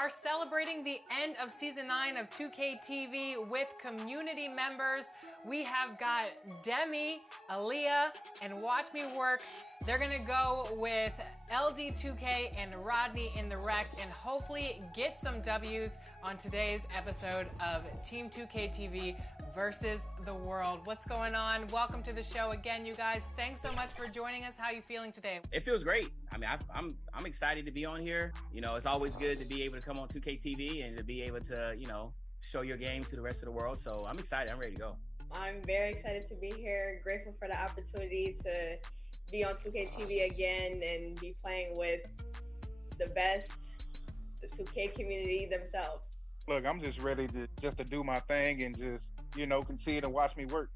are celebrating the end of season 9 of 2K TV with community members. We have got Demi, Aaliyah, and Watch Me Work. They're gonna go with LD2K and Rodney in the wreck and hopefully get some W's on today's episode of Team 2K TV versus the world. What's going on? Welcome to the show again, you guys. Thanks so much for joining us. How are you feeling today? It feels great. I mean, I'm excited to be on here. You know, it's always good to be able to come on 2K TV and to be able to, you know, show your game to the rest of the world. So I'm excited. I'm ready to go. I'm very excited to be here. Grateful for the opportunity to be on 2K TV again and be playing with the best, the 2K community themselves. Look, I'm just ready to do my thing and just, you know, continue to watch me work.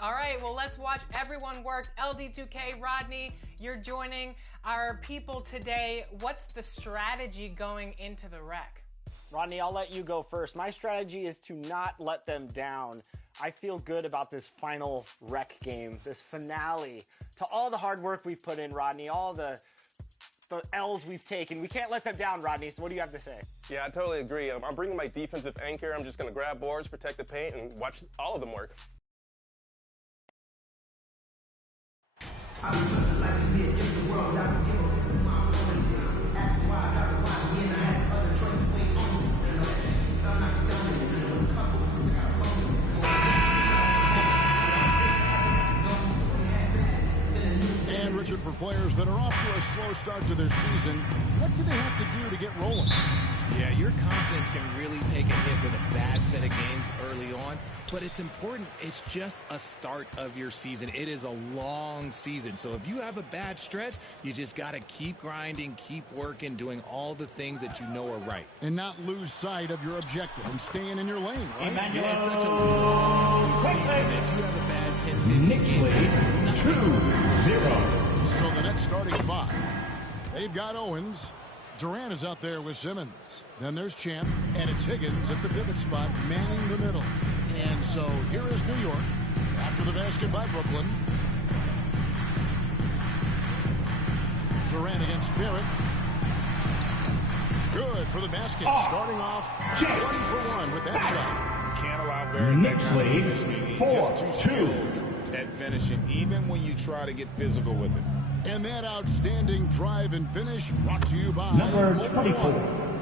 All right, well, let's watch everyone work. LD2K, Rodney, you're joining our people today. What's the strategy going into the wreck? Rodney, I'll let you go first. My strategy is to not let them down. I feel good about this final wreck game, this finale. To all the hard work we've put in, Rodney, all the L's we've taken. We can't let them down, Rodney, so what do you have to say? Yeah, I totally agree. I'm bringing my defensive anchor. I'm just going to grab boards, protect the paint, and watch all of them work. And Richard, for players that are off to a slow start to their season, what do they have to do to get rolling? Yeah, your confidence can really take a hit with a bad set of games early on, but it's important. It's just a start of your season. It is a long season, so if you have a bad stretch, you just got to keep grinding, keep working, doing all the things that you know are right. And not lose sight of your objective and staying in your lane, right? Yeah, it's such a long season. If you have a bad 10, 15 games, 2-0. So the next starting five, they've got Owens. Durant is out there with Simmons. Then there's Champ, and it's Higgins at the pivot spot, manning the middle. And so here is New York after the basket by Brooklyn. Durant against Barrett. Good for the basket. Starting off 1 for 1 with that shot. Can't allow Barrett that kind of finishing. 4-2 at finishing, even when you try to get physical with it. And that outstanding drive and finish brought to you by number 24.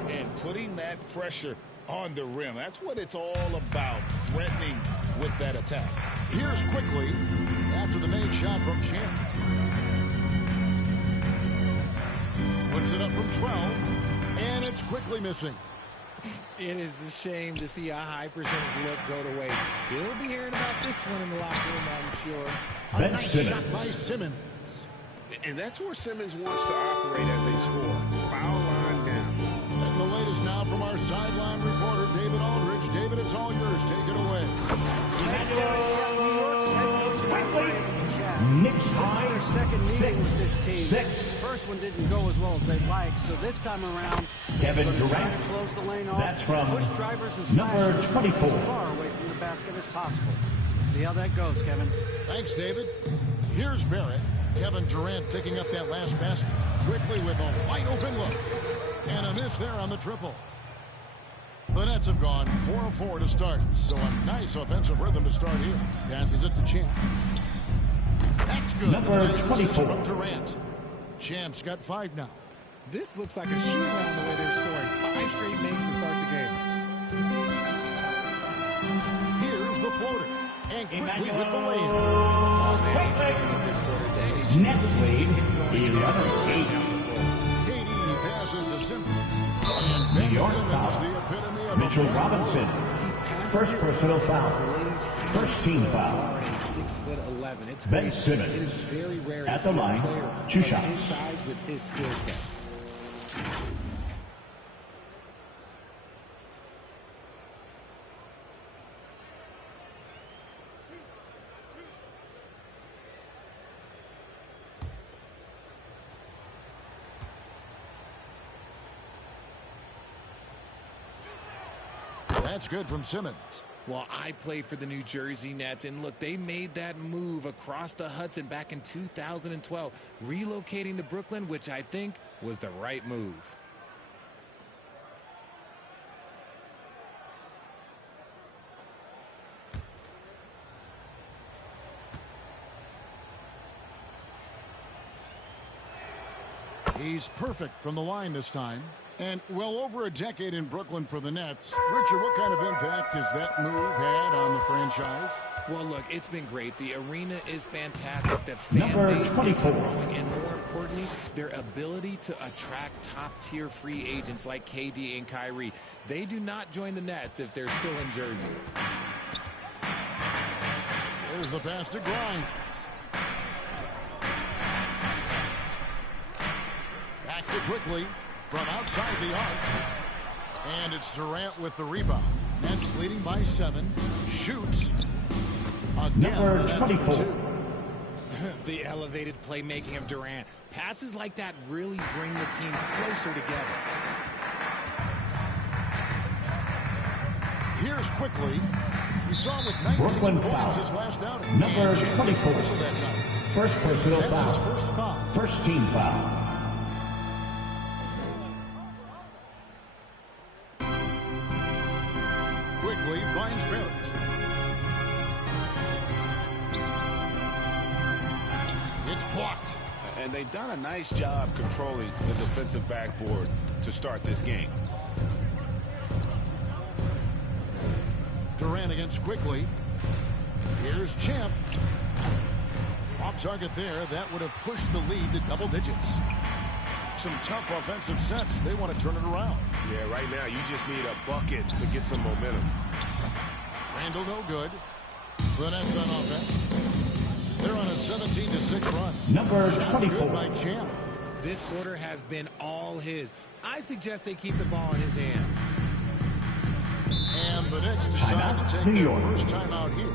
And putting that pressure on the rim. That's what it's all about, threatening with that attack. Here's quickly after the made shot from Champ. Puts it up from 12, and it's quickly missing. It is a shame to see a high percentage look go to waste. We'll be hearing about this one in the locker room, I'm sure. A nice shot by Simmons. And that's where Simmons wants to operate as a scorer. Foul line down. And the latest now from our sideline reporter, David Aldridge. David, it's all yours. Take it away. This is their second meeting with this team. The first one didn't go as well as they'd like, so this time around, Kevin Durant. try to close the lane off. That's from push drivers and number 24. as far away from the basket as possible. See how that goes, Kevin. Thanks, David. Here's Barrett. Kevin Durant picking up that last basket quickly with a wide open look. And a miss there on the triple. The Nets have gone 4-4 to start, so a nice offensive rhythm to start here. Passes it to Champ. That's good. Number nice 24 from Durant. Champ's got 5 now. This looks like a shoot around the way they're scoring. 5 straight makes to start the game. Here's the floater. And quickly with the Nets lead 11-8. KD passes to Simmons. And New York Simmons, foul. the epitome of Mitchell Robinson. First personal foul. First team foul. 6'11". It's Ben great. Simmons. It is very rare At to the see a line, player 2 of shots. his size with his skill set. That's good from Simmons. Well, I play for the New Jersey Nets, and look, they made that move across the Hudson back in 2012, relocating to Brooklyn, which I think was the right move. He's perfect from the line this time. And well over a decade in Brooklyn for the Nets. Richard, what kind of impact has that move had on the franchise? Well, look, it's been great. The arena is fantastic. The fan base is growing. And more importantly, their ability to attract top-tier free agents like KD and Kyrie. They do not join the Nets if they're still in Jersey. There's the pass to Grimes. Back to quickly from outside the arc. And it's Durant with the rebound. Nets leading by 7. Shoots. Again, Number 24. The elevated playmaking of Durant. Passes like that really bring the team closer together. Here's quickly. We saw with 19 Brooklyn points foul. his last outing. Number And 24. that's out. First personal That's his foul. first foul. First team foul. Quickly finds Barrett. It's blocked. And they've done a nice job controlling the defensive backboard to start this game. Durant against quickly. Here's Champ. Off target there. That would have pushed the lead to double digits. Some tough offensive sets. They want to turn it around. Yeah, right now you just need a bucket to get some momentum. Randall no good. The Nets on offense. They're on a 17-6 run. Number Shots good 24. by Champ. This quarter has been all his. I suggest they keep the ball in his hands. And the Nets decide Timeout, to take New their York. first timeout here.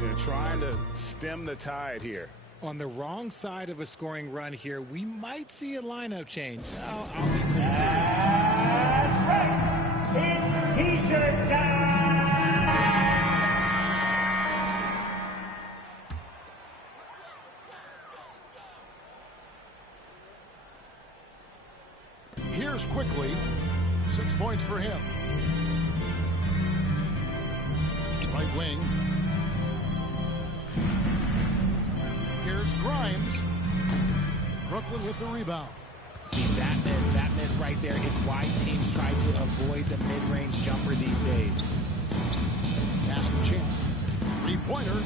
They're trying to stem the tide here. On the wrong side of a scoring run here, we might see a lineup change. I'll be cool. That's right. It's T-shirt time. Here's quickly. 6 points for him. Right wing. Here's Grimes. Brooklyn with the rebound. See, that miss right there. It's why teams try to avoid the mid-range jumper these days. Pass to Champ. Three-pointer.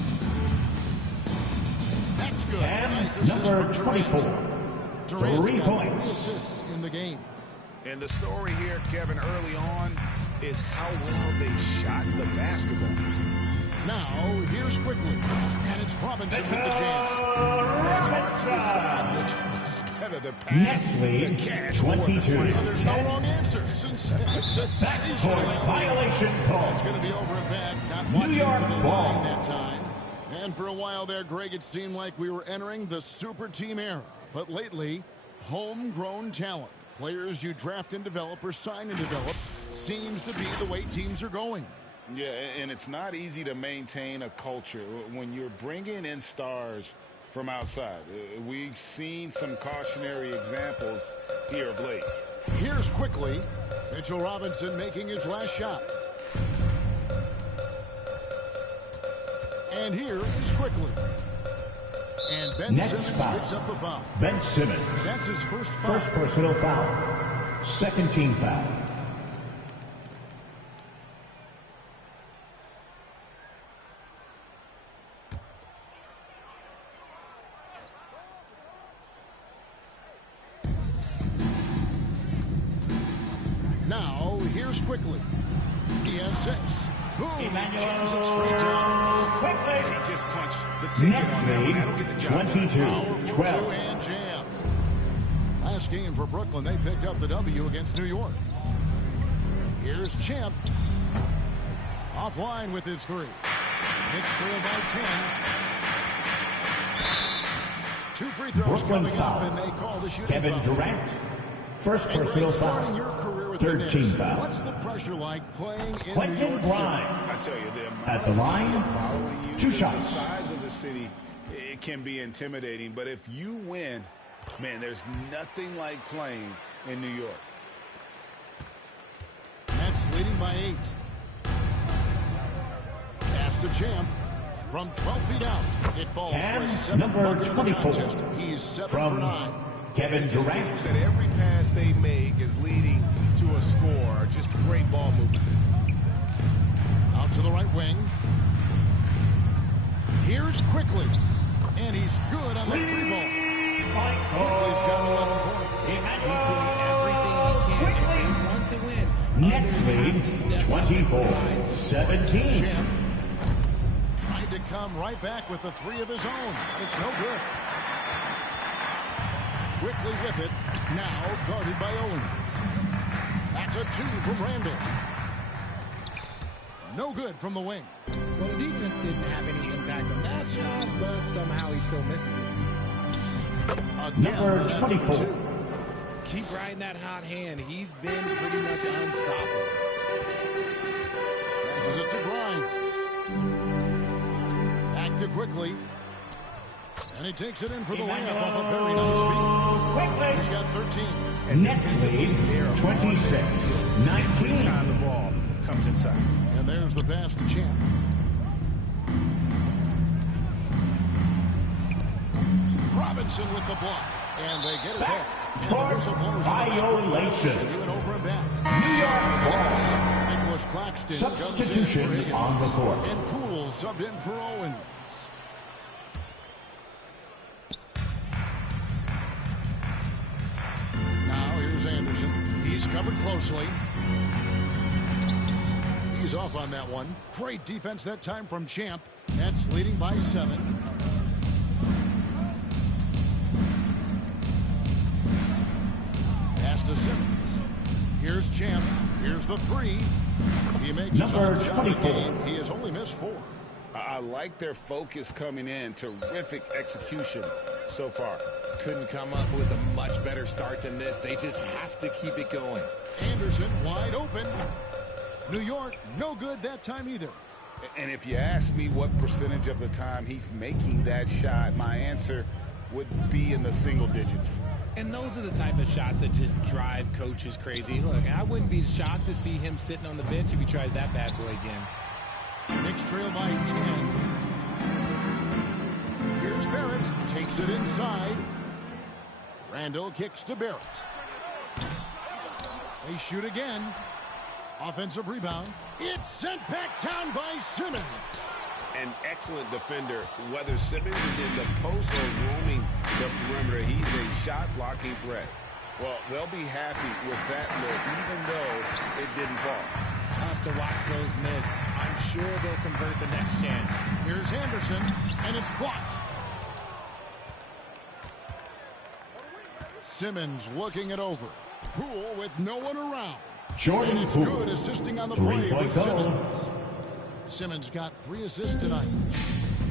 That's good. Nice And assist number from Durant. 24. Durant's 3 got points. 3 assists in the game. And the story here, Kevin, early on is how well they shot the basketball. Now, here's quickly. And it's Robinson with the jam. Hard to decide which was better, the pass, Nets lead, the cash, or the 22. slam. Well, there's no wrong answer. Backcourt violation call. That's going to be over and back. Not New watching York for the ball. line that time. And for a while there, Greg, it seemed like we were entering the super team era. But lately, homegrown talent, players you draft and develop or sign and develop, seems to be the way teams are going. Yeah, and it's not easy to maintain a culture when you're bringing in stars from outside. We've seen some cautionary examples here of late. Here's quickly Mitchell Robinson making his last shot. And here is quickly. And Ben Nets Simmons foul. picks up the foul. Ben Simmons. That's his first foul. First personal foul. Second team foul. Now, here's quickly. He has 6. Boom! He Emmanuel jams it straight down. He just punched the ticket Nets on that one. That'll get the lead, job done. 22. 12. And jam. Last game for Brooklyn, they picked up the W against New York. Here's Champ. Offline with his 3. Knicks trail by 10. 2 free throws Brooklyn coming foul. up, and they call the shooting Kevin foul. Durant. First And personal Greg, starting foul. your career with the Third Knicks, team foul. what's the pressure like playing in New Quentin York City? Grimes. I tell you, the amount At the of line, people following you, 2 the shots. size of the city, it can be intimidating. But if you win, man, there's nothing like playing in New York. Nets leading by 8. Pass to Champ from 12 feet out. It falls for And his 7th number bucket of the 24. contest. He's 7 From for 9. Kevin It just Durant. seems that every pass they make is leading to a score. Just great ball movement. Out to the right wing. Here's Quickly. And he's good on the free ball. Quickly's got 11 points. He's doing everything he can. If they want to win, Next lead, 24-17. Champ tried to come right back with the three of his own. It's no good. Quickly with it. Now guarded by Owens. That's a 2 from Randall. No good from the wing. Well, the defense didn't have any impact on that shot, but somehow he still misses it. Again, Number that's 24. 2. Keep riding that hot hand. He's been pretty much unstoppable. Passes it to Grimes. Back to Quickly. And he takes it in for the layup off a very nice feed. He's got 13. Next lead, 26-19. Every time the ball comes inside. And there's the pass to Champ. Robinson with the block. And they get it back. And the whistle blows violation. Even over and back. New York ball. Nicholas Claxton Substitution comes in for on the court. And Poole subbed in for Owens. Now here's Anderson. He's covered closely. He's off on that one. Great defense that time from Champ. Nets leading by 7. Pass to Simmons. Here's Champ. Here's the 3. He makes his Number own shot of the 24. game. He has only missed 4. I like their focus coming in. Terrific execution so far. Couldn't come up with a much better start than this. They just have to keep it going. Anderson wide open. New York, no good that time either. And if you ask me what percentage of the time he's making that shot, my answer would be in the single digits. And those are the type of shots that just drive coaches crazy. Look, I wouldn't be shocked to see him sitting on the bench if he tries that bad boy again. Knicks trail by 10. Here's Barrett. Takes it inside. Randall kicks to Barrett. They shoot again. Offensive rebound. It's sent back down by Simmons. An excellent defender, whether Simmons is in the post or roaming the perimeter. He's a shot-blocking threat. Well, they'll be happy with that look, even though it didn't fall. Tough to watch those miss. I'm sure they'll convert the next chance. Here's Anderson, and it's blocked. Simmons looking it over. Poole with no one around. Jordan and it's Poole. good assisting on the play with 3-point goal. Simmons. Simmons got 3 assists tonight.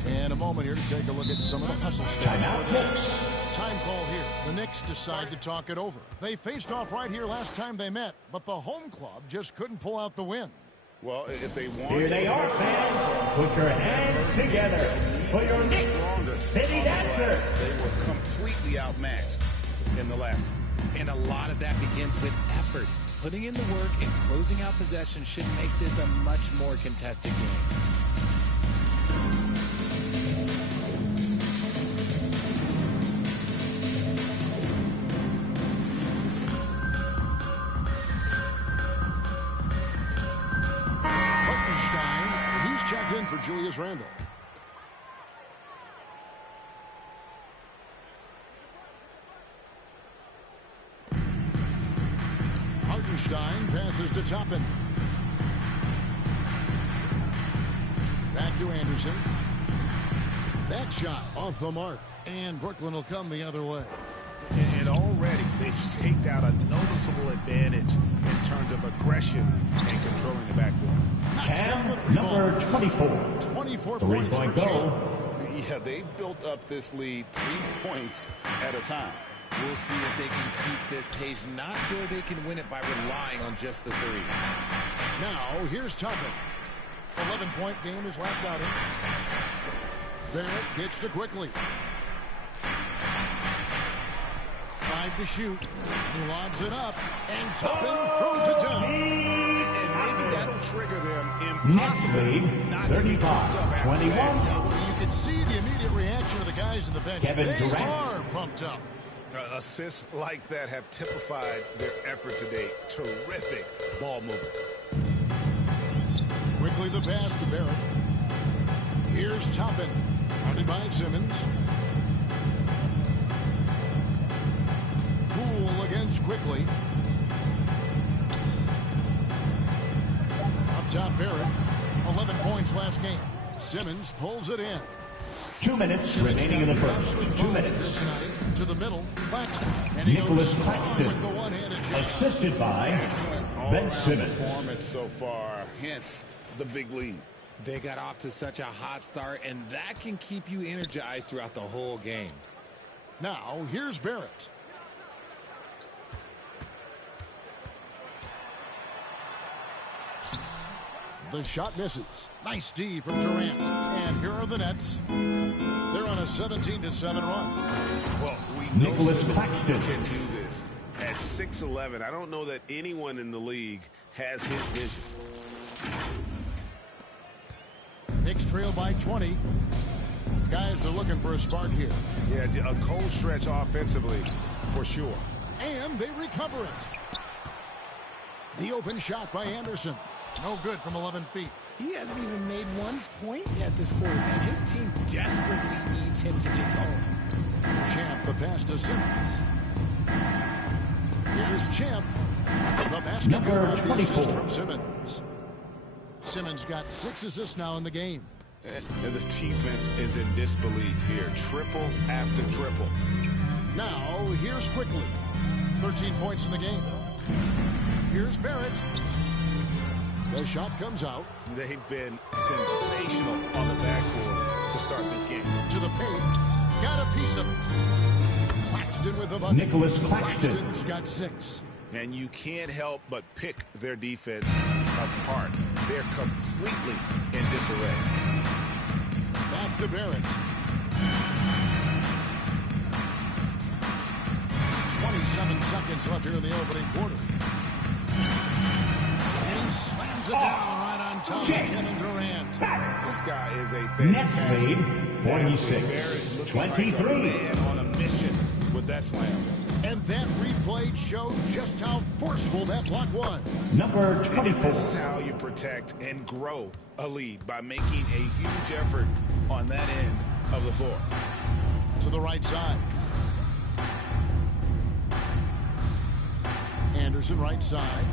And a moment here to take a look at some of the hustle stats. Timeout Knicks. Time call here. The Knicks decide to talk it over. They faced off right here last time they met, but the home club just couldn't pull out the win. Well, if they want Here they are, fans. Put your hands together for your Knicks City Dancers. They were completely outmatched in the last one. And a lot of that begins with effort. Putting in the work and closing out possession should make this a much more contested game. Hartenstein, he's checked in for Julius Randle. Hartenstein passes to Toppin. Back to Anderson. That shot off the mark. And Brooklyn will come the other way. And already they've staked out a noticeable advantage in terms of aggression and controlling the backboard. Cam, number 24. 24 3-point points for goal. Champ. Yeah, they've built up this lead 3 points at a time. We'll see if they can keep this pace. Not sure they can win it by relying on just the 3. Now, here's Toppin. 11-point game his last outing. Barrett gets to Quickly. 5 to shoot. He lobs it up, and Toppin throws it down. And maybe that'll trigger them. Next lead, 35-21. You can see the immediate reaction of the guys in the bench. Kevin They Durant. are pumped up. Assists like that have typified their effort today. Terrific ball movement. Quickly the pass to Barrett. Here's Toppin. Guarded by Simmons. Poole against Quickly. Up top Barrett. 11 points last game. Simmons pulls it in. 2 minutes remaining in the first. 2 minutes. To the middle. Claxton. Nicholas Claxton. Assisted by Ben Simmons. Performance so far, hence the big lead. They got off to such a hot start, and that can keep you energized throughout the whole game. Now, here's Barrett. The shot misses. Nice D from Durant. And here are the Nets. They're on a 17-7 run. Well, we know Nicholas Claxton can do this. At 6'11", I don't know that anyone in the league has his vision. Knicks trail by 20. Guys are looking for a spark here. Yeah, a cold stretch offensively, for sure. And they recover it. The open shot by Anderson. No good from 11 feet. He hasn't even made 1 point yet this quarter, and his team desperately needs him to get going. Champ the pass to Simmons. Here's Champ. The basket Number 24 from Simmons. Simmons got 6 assists now in the game. And the defense is in disbelief here. Triple after triple. Now, here's Quickly. 13 points in the game. Here's Barrett. The shot comes out. They've been sensational on the backcourt to start this game. To the paint. Got a piece of it. Claxton with a bucket. Nicholas Claxton. Claxton's got 6. And you can't help but pick their defense apart. They're completely in disarray. Back to Barrett. 27 seconds left here in the opening quarter. And he slams it down right on top of Kevin Durant. This guy is a Nets fantastic. lead 26-23. On a mission with that slam. And that replay showed just how forceful that block was. Number 24. This is how you protect and grow a lead, by making a huge effort on that end of the floor. To the right side. Anderson right side.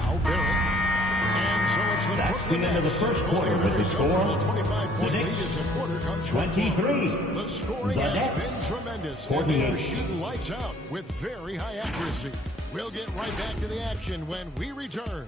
Now Barrett. And so it's the That's the end of the first quarter with the score. The Knicks 23. The scoring The has Nets been tremendous. 48. And they're shooting lights out with very high accuracy. We'll get right back to the action when we return.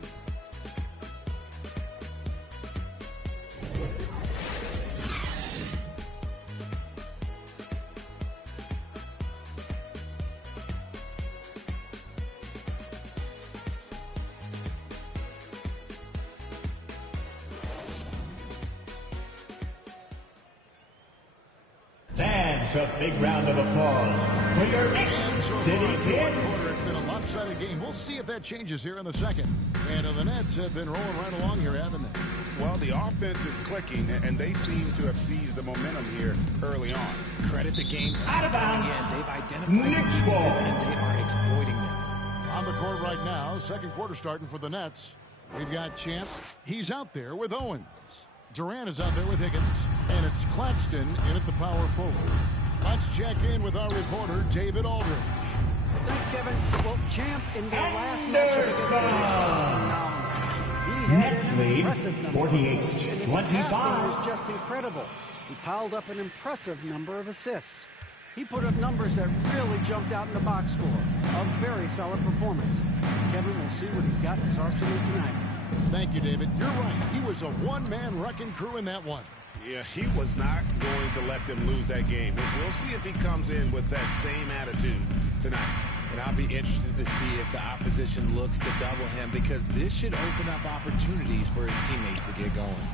Fans, a big round of applause for your Knicks City Kid. It's been a lopsided game. We'll see if that changes here in the second. And the Nets have been rolling right along here, haven't they? Well, the offense is clicking, and they seem to have seized the momentum here early on. Credit the game Out of bounds. They've identified Knicks some ball. weaknesses, and they are exploiting them. On the court right now, second quarter starting for the Nets. We've got Champ. He's out there with Owens. Durant is out there with Higgins. And it's Claxton in at the power forward. Let's check in with our reporter, David Aldridge. Thanks, Kevin. Well, Champ in their last matchup against the Knicks was phenomenal. He had Nets an lead impressive number. And his 48-25. passing was just incredible. He piled up an impressive number of assists. He put up numbers that really jumped out in the box score. A very solid performance. Kevin will see what he's got in his arsenal tonight. Thank you, David. You're right. He was a one-man wrecking crew in that one. Yeah, he was not going to let them lose that game. We'll see if he comes in with that same attitude tonight. And I'll be interested to see if the opposition looks to double him, because this should open up opportunities for his teammates to get going.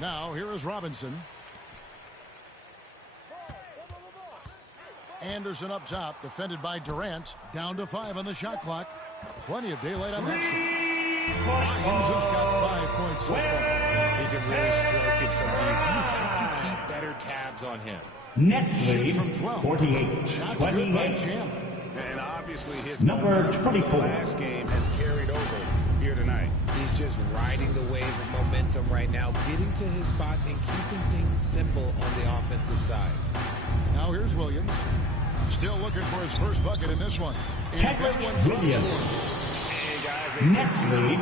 Now, here is Robinson. Anderson up top, defended by Durant. Down to 5 on the shot clock. Plenty of daylight on that shot. Lyons has got 5 points so far. He can really stroke it from deep. You have to keep better tabs on him. Nets Shoots lead from 12. 48-28. And obviously his Number momentum from the 24. last game has carried over here tonight. He's just riding the wave of momentum right now, getting to his spots and keeping things simple on the offensive side. Now here's Williams. Still looking for his first bucket in this one. Kendrick Williams. And guys, Nets lead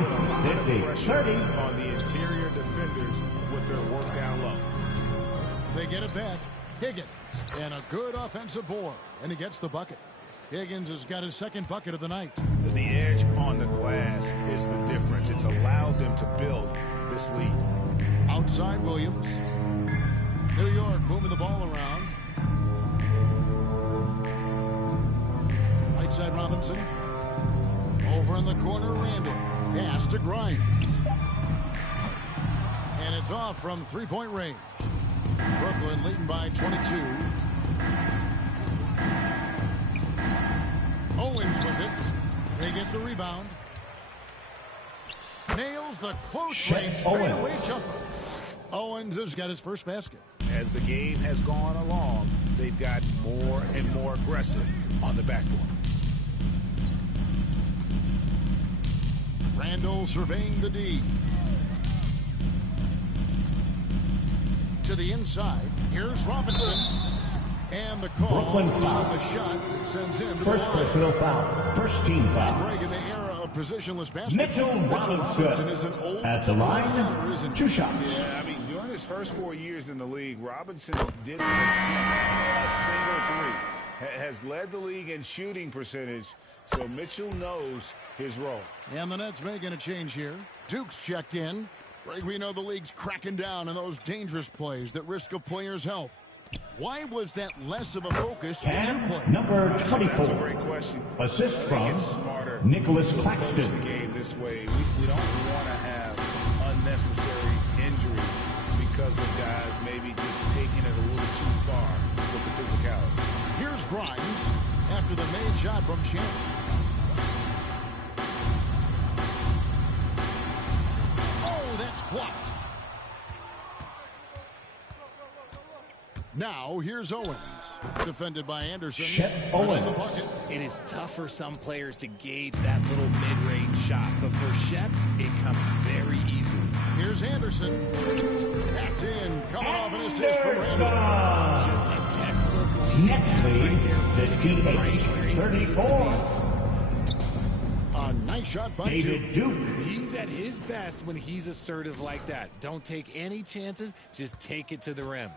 pressure 50-30. on the interior defenders with their work down low. They get it back. Higgins, and a good offensive board, and he gets the bucket. Higgins has got his second bucket of the night. The edge on the glass is the difference. It's allowed them to build this lead. Outside Williams. New York moving the ball around. Right side Robinson. Over in the corner, Randall. Pass to Grimes. And it's off from three-point range. Brooklyn leading by 22. Owens with it. They get the rebound. Nails the close range fadeaway jumper. Owens has got his first basket. As the game has gone along, they've gotten more and more aggressive on the backboard. Randall surveying the D. To the inside. Here's Robinson. And the call Brooklyn on foul. the shot that sends him to First the line. personal foul. First team foul. Greg, in the era of positionless basketball, Mitchell Robinson is an old at the line. isn't 2 shots. Yeah, I mean, during his first 4 years in the league, Robinson didn't attempt a single three. Has led the league in shooting percentage, so Mitchell knows his role. And the Nets making a change here. Duke's checked in. Greg, we know the league's cracking down on those dangerous plays that risk a player's health. Why was that less of a focus for you And players? number That's a 24. great question. Assist I think from it's smarter Nicholas to approach Claxton. the game this way. We don't want to have unnecessary injuries because of guys maybe just taking it a little too far with the physicality. Here's Grimes after the made shot from Champ. Oh, that's blocked. Now here's Owens, defended by Anderson. Shep Right in Owens. the bucket. It is tough for some players to gauge that little mid-range shot, but for Shep, it comes very easily. Here's Anderson. That's in. Coming off an assist from Randall. Just a textbook lead. Nets lead 58-34. A nice shot by David Duke. Duke. He's at his best when he's assertive like that. Don't take any chances. Just take it to the rim.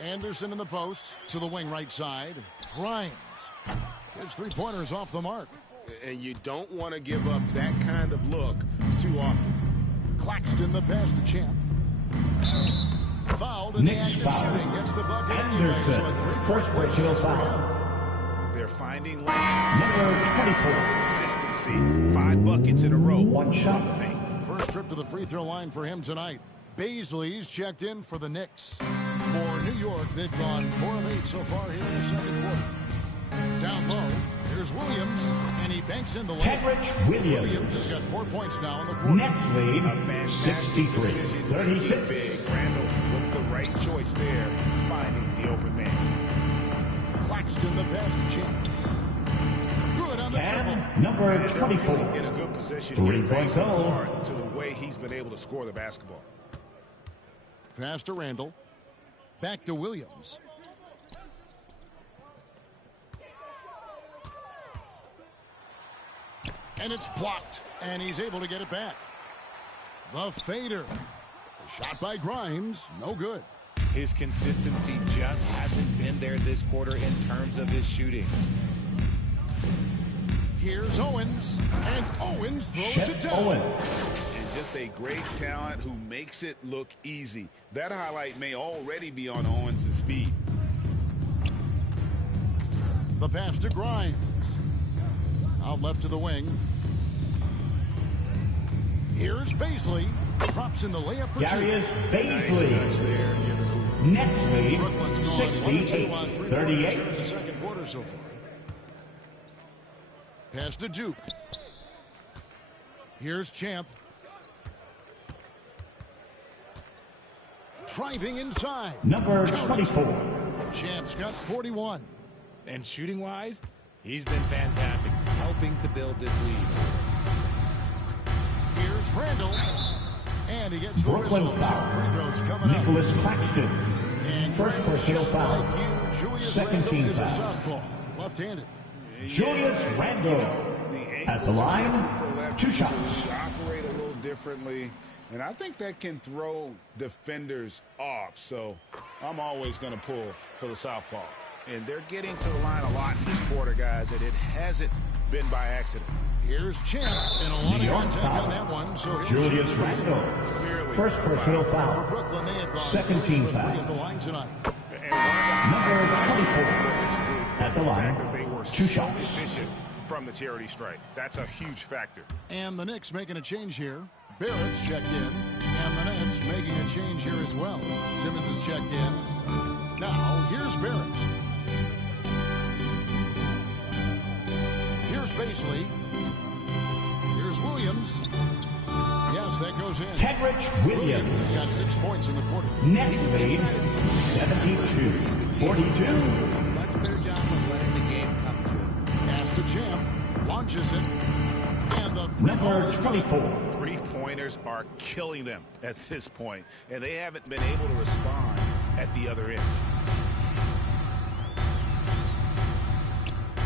Anderson in the post to the wing right side. Grimes. His three-pointers off the mark. And you don't want to give up that kind of look too often. Claxton the pass to Champ. Fouled in the Knicks act of foul. shooting. Gets the bucket anyway. So a Anderson. three-point First play personal chance for foul. him. They're finding lanes. Number 24. Consistency. 5 buckets in a row. 1 shot. First trip to the free throw line for him tonight. Baisley's checked in for the Knicks. For New York, they've gone 4 of 8 so far here in the second quarter. Down low, here's Williams, and he banks in the layup. Kendrick Williams Williams. has got 4 points now in the quarter. Nets lead Fantastic decision. 63-36. Big Randall with the right choice there, finding the open man. Claxton the pass to Champ. Good on the triple. And number 24. In a good position. 3-point Thanks in goal. part to the way he's been able to score the basketball. Pass to Randall. Back to Williams. And it's blocked. And he's able to get it back. The fader. The shot by Grimes. No good. His consistency just hasn't been there this quarter in terms of his shooting. Here's Owens. And Owens throws Shep it down. Owens. And just a great talent who makes it look easy. That highlight may already be on Owens' feed. The pass to Grimes. Out left to the wing. Here's Baisley. Drops in the layup for Darius two. Nice touch Baisley. there near the hoop. Nets lead Brooklyn's gone 1 of 2 on 3 quarters here in the 68-38. second quarter so far. Pass to Duke. Here's Champ. Driving inside. Number 24. Champ's got 41. And shooting-wise, he's been fantastic, helping to build this lead. Here's Randall. And he gets the Brooklyn whistle. foul. Free throws coming up. Nicholas Claxton. And First personal foul. like you, Julius Second Randle team is a foul. southpaw, left-handed. Julius Randle. At the line, 2 shots. Operate a little differently, and I think that can throw defenders off. So I'm always going to pull for the southpaw. And they're getting to the line a lot in this quarter, guys, and it hasn't been by accident. Here's Champ, and a lot New of York contact foul. on that one. So he'll Julius shoot. Randle. First personal For foul. Brooklyn, they have gone Second 3 team for 3 foul. at the line tonight. Number 24. At the line, That they were 2 so shots. efficient from the charity stripe. That's a huge factor. And the Knicks making a change here. Barrett's checked in, and the Nets making a change here as well. Simmons is checked in. Now, here's Barrett. Here's Baisley. Here's Williams. Yes, that goes in. Kenrich Williams. Has got 6 points in the quarter. Next lead, 72-42. Much better job of letting the game come to him. Pass to Champ. Launches it. And the Number 24. Three-pointers are killing them at this point, and they haven't been able to respond at the other end.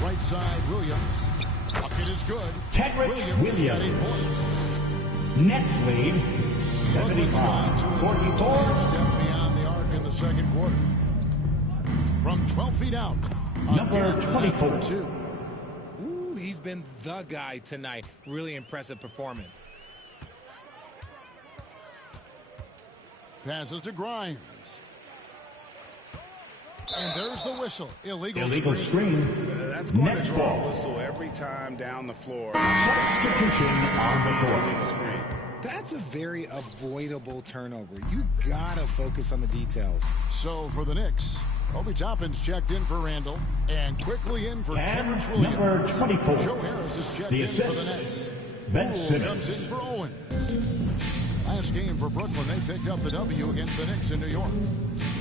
Right side, Williams. Bucket is good. Kenrich Williams has got 8 Williams. points. Next lead, 75-44. Step beyond the arc in the second quarter. From 12 feet out. Number again, 24. that's for 2. Ooh, he's been the guy tonight. Really impressive performance. Passes to Grimes. And there's the whistle. Illegal screen. That's going Next to draw ball. a whistle every time down the floor. Substitution on the court. That's a very avoidable turnover. You gotta focus on the details. So for the Knicks, Obi Toppin's checked in for Randall. And quickly in for And Kenrich Williams. number 24. Joe Harris is checked The in for the assist, Nets. Ben Poole Simmons. comes in for Owens. Last game for Brooklyn, they picked up the W against the Knicks in New York.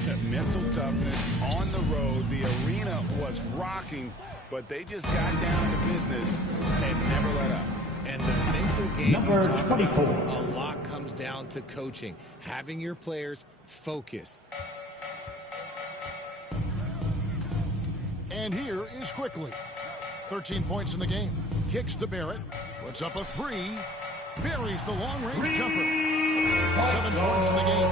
That mental toughness on the road. The arena was rocking, but they just got down to business and never let up. And the mental game, Number you talk 24. about, a lot comes down to coaching, having your players focused. And here is Quickly. 13 points in the game. Kicks to Barrett. Puts up a 3. Buries the long-range jumper. 7 points in the game.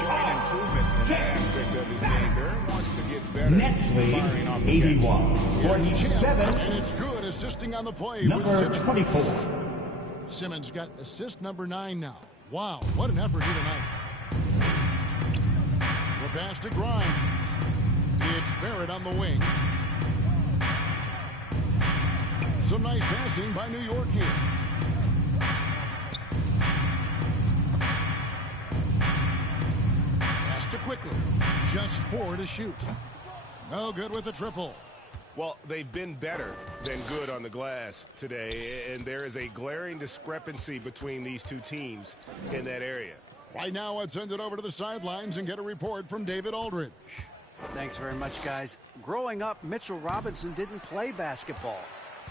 Showing improvement in that aspect of his game. Barrett wants to get better. Next lead, firing off the catch. 81-47. And it's good, assisting on the play. Number with Simmons. 24. Simmons got assist number 9 now. Wow, what an effort here tonight. The pass to Grimes. It's Barrett on the wing. Some nice passing by New York here. Pass to Quickly. Just 4 to shoot. No good with the triple. Well, they've been better than good on the glass today, and there is a glaring discrepancy between these two teams in that area. Right now, I'd send it over to the sidelines and get a report from David Aldridge. Thanks very much, guys. Growing up, Mitchell Robinson didn't play basketball,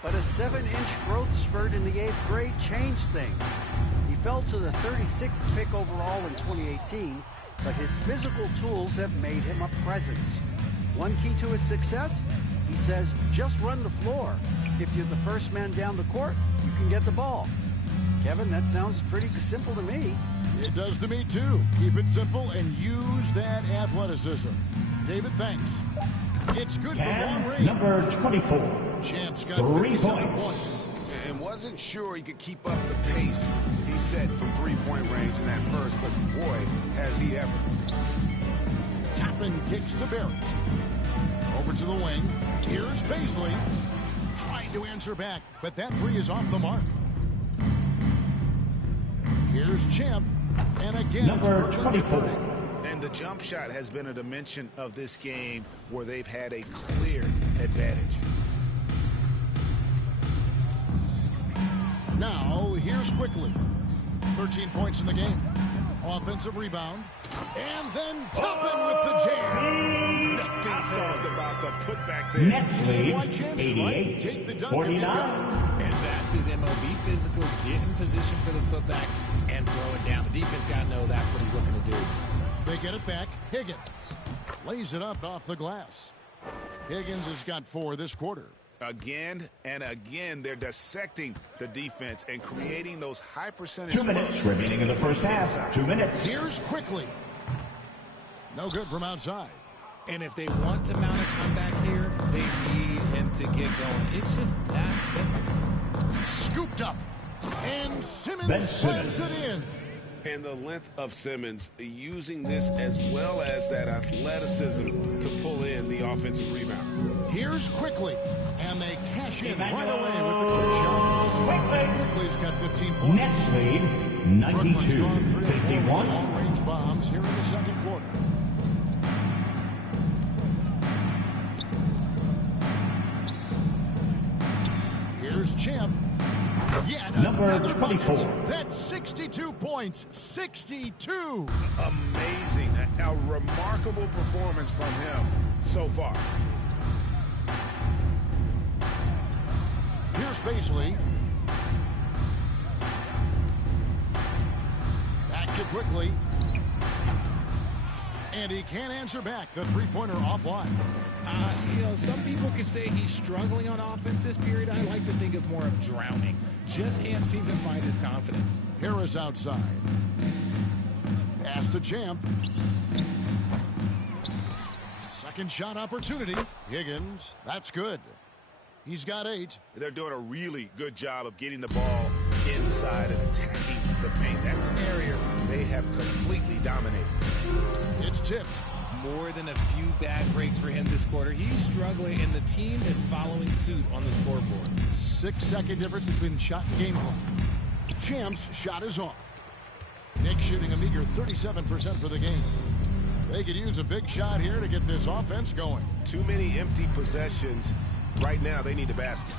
but a 7-inch growth spurt in the 8th grade changed things. He fell to the 36th pick overall in 2018, but his physical tools have made him a presence. One key to his success? He says, just run the floor. If you're the first man down the court, you can get the ball. Kevin, that sounds pretty simple to me. It does to me, too. Keep it simple and use that athleticism. David, thanks. It's good for long range. Number 24. Champ's got 3 57 points. points. And wasn't sure he could keep up the pace he set from three-point range in that first, but boy, has he ever. Toppin kicks to Barrett. Over to the wing. Here's Baisley. Trying to answer back, but that 3 is off the mark. Here's Champ. And again, Number it's 24. And the jump shot has been a dimension of this game where they've had a clear advantage. Now, here's Quickly. 13 points in the game. Offensive rebound. And then Toppin with the jam. Nothing soft about the putback there. Nets lead 88-49. And that's his MLB physical. Get in position for the putback and throw it down. The defense got to know that's what he's looking to do. They get it back. Higgins lays it up off the glass. Higgins has got 4 this quarter. Again and again, they're dissecting the defense and creating those high percentage. 2 minutes remaining in the first half. 2 minutes. Here's quickly. No good from outside. And if they want to mount a comeback here, they need him to get going. It's just that simple. Scooped up. And Simmons slams it in. And the length of Simmons using this as well as that athleticism to pull in the offensive rebound. Here's quickly. And they cash in right away with the quick shot. Quickly's got 15 points. Nets lead 92-51. Long-range bombs here in the second quarter. Here's Champ. Yeah, number 24. That's 62 points. 62. Amazing. A remarkable performance from him so far. Here's Baisley. Back to Quickly. And he can't answer back. The three-pointer offline. Some people could say he's struggling on offense this period. I like to think of more of drowning. Just can't seem to find his confidence. Harris outside. Pass to Champ. Second shot opportunity. Higgins. That's good. He's got 8. They're doing a really good job of getting the ball inside and attacking the paint. That's an area they have completely dominated. It's tipped. More than a few bad breaks for him this quarter. He's struggling, and the team is following suit on the scoreboard. 6-second difference between the shot and game clock. Champ's shot is off. Nick shooting a meager 37% for the game. They could use a big shot here to get this offense going. Too many empty possessions. Right now, they need a basket.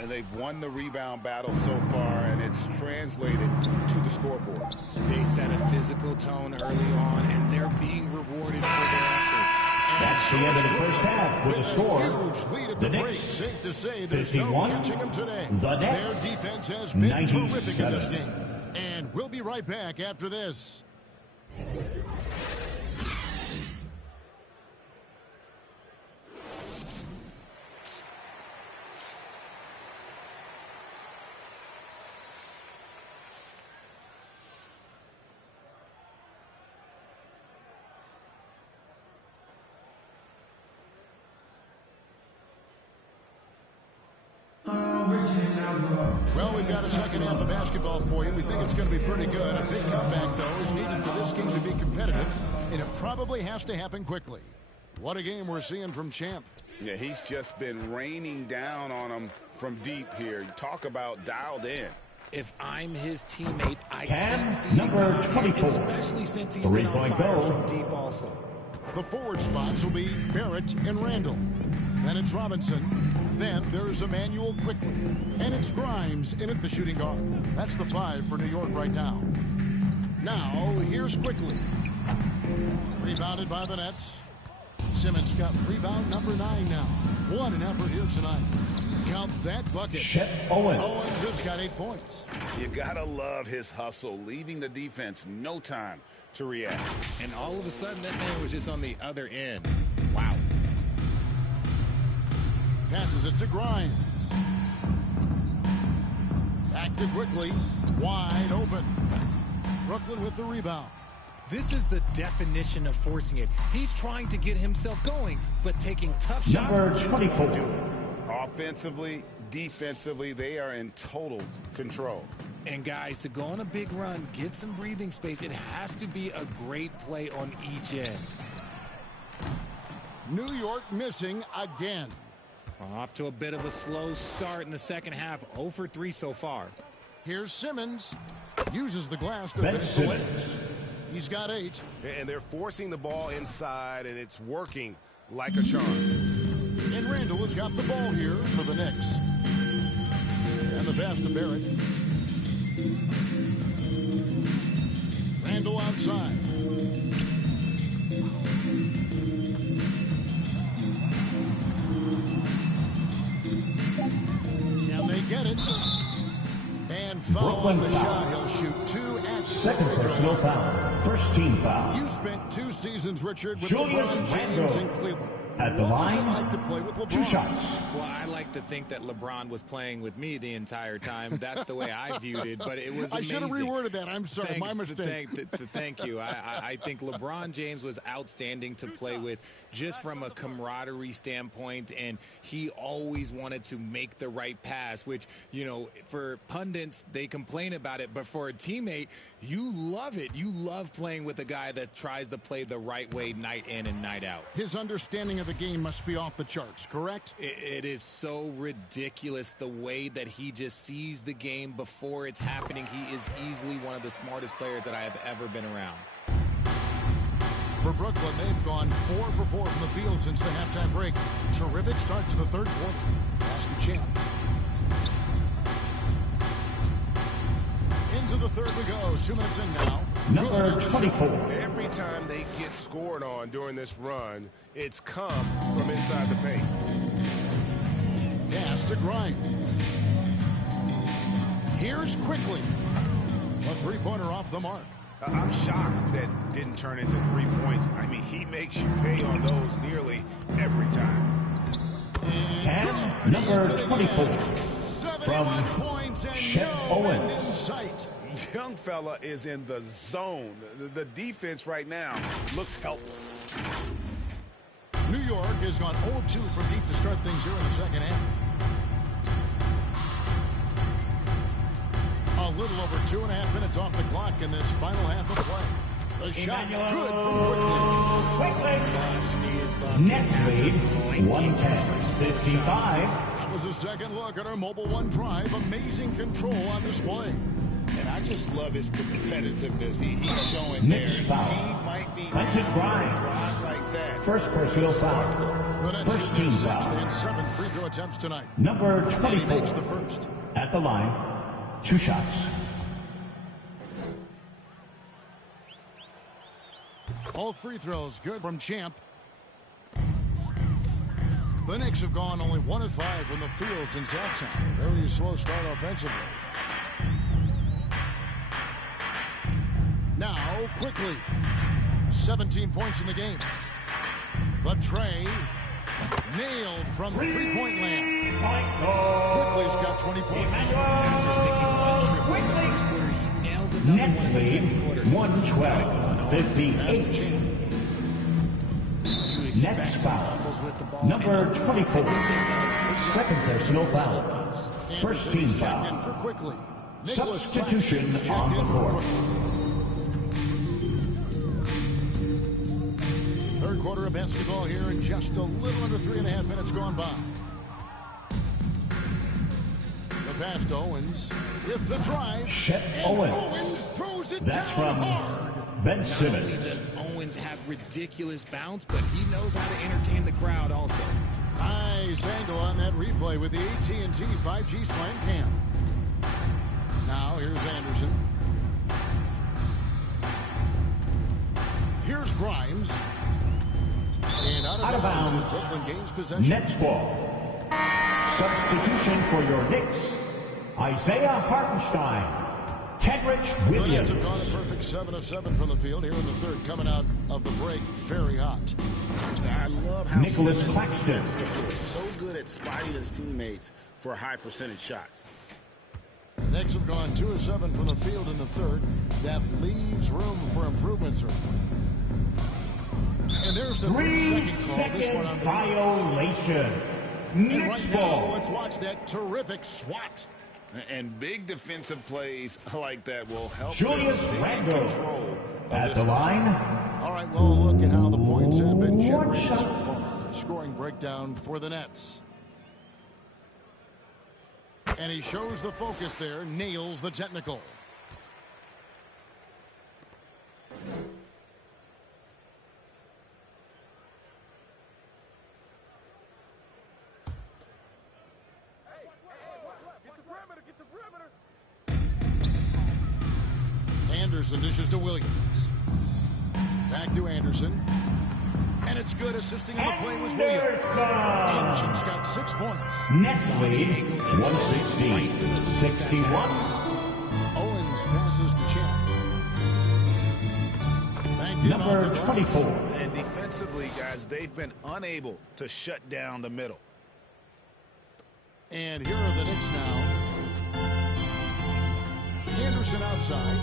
And they've won the rebound battle so far, and it's translated to the scoreboard. They set a physical tone early on, and they're being rewarded for their efforts. That's the end of the first half with a score. Huge lead at the break. Safe to say there's 51, no catching them today. The Nets, their defense has been 97. terrific in this game. And we'll be right back after this. Well, we've got a second half of basketball for you. We think it's going to be pretty good. A big comeback, though, is needed for this game to be competitive, and it probably has to happen quickly. What a game we're seeing from Champ. Yeah, he's just been raining down on them from deep here. Talk about dialed in. If I'm his teammate, I Cam, can't number 24. especially since he's been on fire from deep also. The forward spots will be Barrett and Randall. Then it's Robinson. Then there's Emmanuel Quickly. And it's Grimes in at the shooting guard. That's the 5 for New York right now. Now, here's Quickly. Rebounded by the Nets. Simmons got rebound number 9 now. What an effort here tonight. Count that bucket. Chet Owens. Owens has got 8 points. You gotta love his hustle, leaving the defense no time to react. And all of a sudden, that man was just on the other end. Wow. Passes it to Grimes. Back to Quickly. Wide open. Brooklyn with the rebound. This is the definition of forcing it. He's trying to get himself going, but taking tough shots. Number 24. Offensively, defensively, they are in total control. And guys, to go on a big run, get some breathing space, it has to be a great play on each end. New York missing again. Off to a bit of a slow start in the second half. 0 for 3 so far. Here's Simmons. Uses the glass to Ben finish the win. He's got 8. And they're forcing the ball inside, and it's working like a charm. And Randall has got the ball here for the Knicks. And the pass to Barrett. Randle outside. Can they get it? And foul on the shot. He'll shoot 2 at Second personal foul. First team foul. You spent 2 seasons, Richard, with Julius LeBron James Randle. in Cleveland. At the What was it line, like to play with LeBron? 2 shots. Well, I like to think that LeBron was playing with me the entire time. That's the way I viewed it, but it was amazing. I should have reworded that. I'm sorry, my mistake. Thank you. I think LeBron James was outstanding to play with just from a camaraderie standpoint, and he always wanted to make the right pass, which, you know, for pundits, they complain about it, but for a teammate, you love it. You love playing with a guy that tries to play the right way night in and night out. His understanding of the game must be off the charts, correct? It is so ridiculous the way that he just sees the game before it's happening. He is easily one of the smartest players that I have ever been around. For Brooklyn, they've gone 4 for 4 from the field since the halftime break. Terrific start to the third quarter. Pass to Champ. Into the third we go. 2 minutes in now. Number 24. Every time they get scored on during this run, it's come from inside the paint. Pass to Grimes. Here's Quickly. A three-pointer off the mark. I'm shocked that didn't turn into 3 points. I mean, he makes you pay on those nearly every time. And number 24. From Chet Owens. In sight. Young fella is in the zone. The defense right now looks helpless. New York has gone 0-2 from deep to start things here in the second half. A little over 2.5 minutes off the clock in this final half of play. The shot's good from Quickly. Nets lead 110-55. That was a second look at our Mobile One drive. Amazing control on display. And I just love his competitiveness. He's showing Knicks there. foul. He might be Hunted Grimes. like that. First personal foul. First team sixth foul. and 7th free throw attempts tonight. Number And he 24. makes the first. At the line, 2 shots. All free throws good from Champ. The Knicks have gone only 1 of 5 from the field since halftime. Very slow start offensively. Now, Quickly. 17 points in the game. But Trey nailed from three-point land. Quickly's got 20 points. Nets lead 112-58. Nets foul. Number 24. Second personal foul. First team foul. For Quickly. Substitution on the court. Third quarter of basketball here in just a little under 3.5 minutes gone by. The pass to Owens with the drive. Chet And Owens. throws it That's down from hard. Ben Not only Simmons. does Owens have ridiculous bounce, but he knows how to entertain the crowd also. Nice angle on that replay with the AT&T 5G Slam Cam. Now here's Anderson. Here's Grimes. And out of bounds as Brooklyn gains possession. Nets ball. Substitution for your Knicks. Isaiah Hartenstein. Kenrich The Nets Williams. have gone a perfect 7 of 7 from the field here in the third, coming out of the break very hot. I love how Nicholas Simmons Claxton. is so good at spotting his teammates for high percentage shots. The Knicks have gone 2 of 7 from the field in the third. That leaves room for improvement, sir. And there's the 3-second call. This one on the Violation. And Knicks right now, ball. let's watch that terrific swat. And big defensive plays like that will help Julius them stay in Randle. control of At this the one. line. All right, well, look at how the points have been One generated so shot. far. Scoring breakdown for the Nets. And he shows the focus there, nails the technical. Anderson dishes to Williams. Back to Anderson. And it's good. Assisting in the play was Williams. Anderson's got 6 points. Nestle, 160-61. Owens passes to Champ. Number 24. And defensively, guys, they've been unable to shut down the middle. And here are the Knicks now. Anderson outside.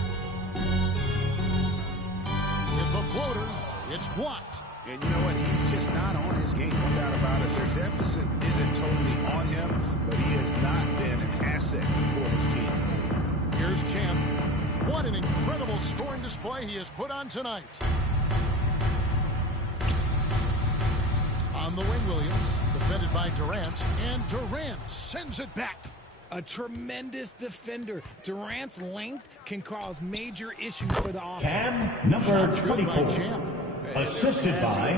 With the floater, it's blocked. And you know what? He's just not on his game. No doubt about it. Their deficit isn't totally on him, but he has not been an asset for his team. Here's Champ. What an incredible scoring display he has put on tonight. On the wing, Williams, defended by Durant, and Durant sends it back. A tremendous defender. Durant's length can cause major issues for the offense. Cam, number 24. Assisted by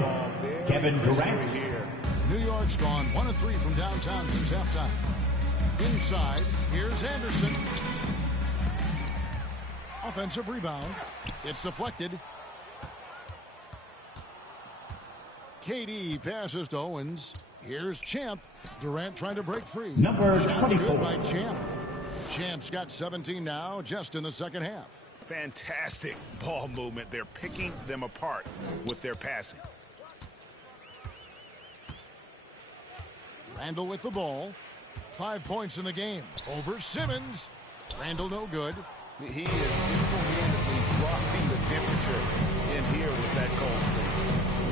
Kevin Durant. New York's gone 1 of 3 from downtown since halftime. Inside, here's Anderson. Offensive rebound. It's deflected. KD passes to Owens. Here's Champ. Durant trying to break free. Number Shots 24. good by Champ. Champ's got 17 now, just in the second half. Fantastic ball movement. They're picking them apart with their passing. Randall with the ball. 5 points in the game. Over Simmons. Randall no good. He is single-handedly dropping the temperature in here with that cold streak.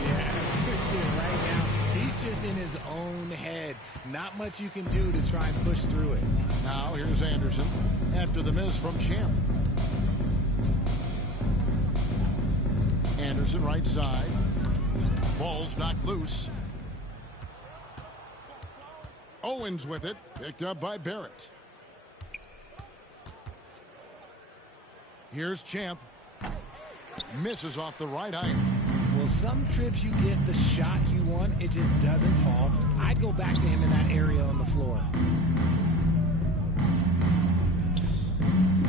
Yeah, it's it right now. He's just in his own head. Not much you can do to try and push through it. Now here's Anderson after the miss from Champ. Anderson right side. Ball's knocked loose. Owens with it. Picked up by Barrett. Here's Champ. Misses off the right iron. Well, some trips you get the shot you want, it just doesn't fall. I'd go back to him in that area on the floor.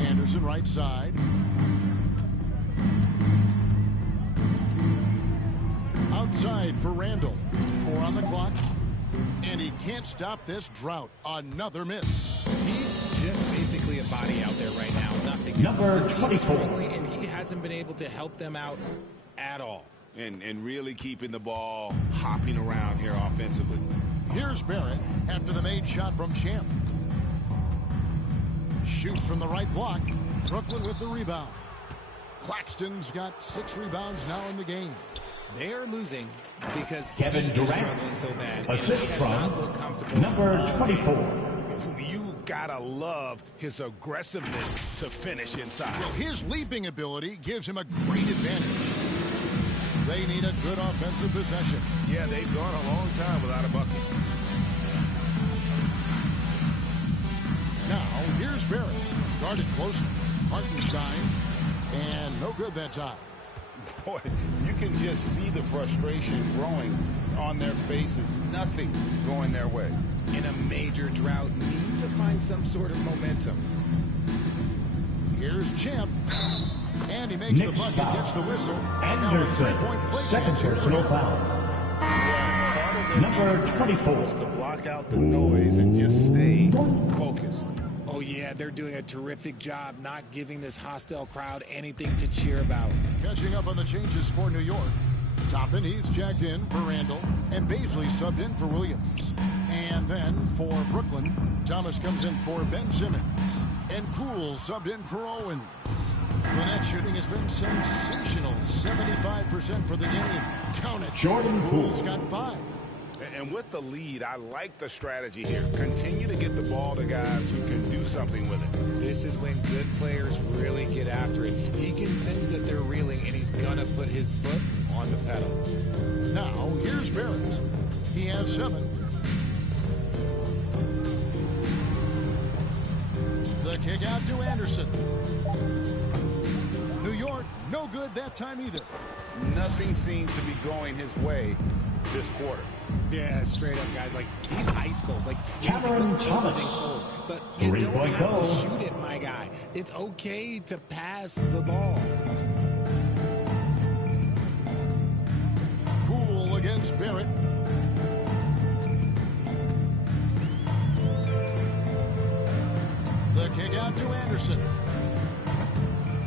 Anderson right side. Outside for Randall. 4 on the clock. And he can't stop this drought. Another miss. He's just basically a body out there right now. Nothing. Number The team's 24. struggling, and he hasn't been able to help them out at all. And really keeping the ball hopping around here offensively. Here's Barrett after the made shot from Champ. Shoots from the right block. Brooklyn with the rebound. Claxton's got 6 rebounds now in the game. They're losing because Kevin he is Durant. struggling so bad. Assist He does not look from comfortable. number 24. You've got to love his aggressiveness to finish inside. Well, his leaping ability gives him a great advantage. They need a good offensive possession. Yeah, they've gone a long time without a bucket. Now, here's Barrett. Guarded closely. Hartenstein. And no good that time. Boy, you can just see the frustration growing on their faces. Nothing going their way. In a major drought, need to find some sort of momentum. Here's Champ. And he makes Knicks the bucket, foul. gets the whistle. Anderson, Three-point play second chance here for personal him. foul. Number 24. Is to block out the noise and just stay focused. Oh, yeah, they're doing a terrific job not giving this hostile crowd anything to cheer about. Catching up on the changes for New York. Toppin, he's jacked in for Randall. And Baisley subbed in for Williams. And then for Brooklyn, Thomas comes in for Ben Simmons. And Poole subbed in for Owens. The net shooting has been sensational. 75% for the game. Count it. Jordan Poole's Poole. got 5. And with the lead, I like the strategy here. Continue to get the ball to guys who can do something with it. This is when good players really get after it. He can sense that they're reeling, and he's going to put his foot on the pedal. Now, here's Barrett. He has 7. The kick out to Anderson. New York, no good that time either. Nothing seems to be going his way this quarter. Yeah, straight up, guys. Like, he's ice cold. Like, Cameron Thomas. But you don't Three-point have to goal. shoot it, my guy. It's okay to pass the ball. Poole against Barrett. The kick out to Anderson.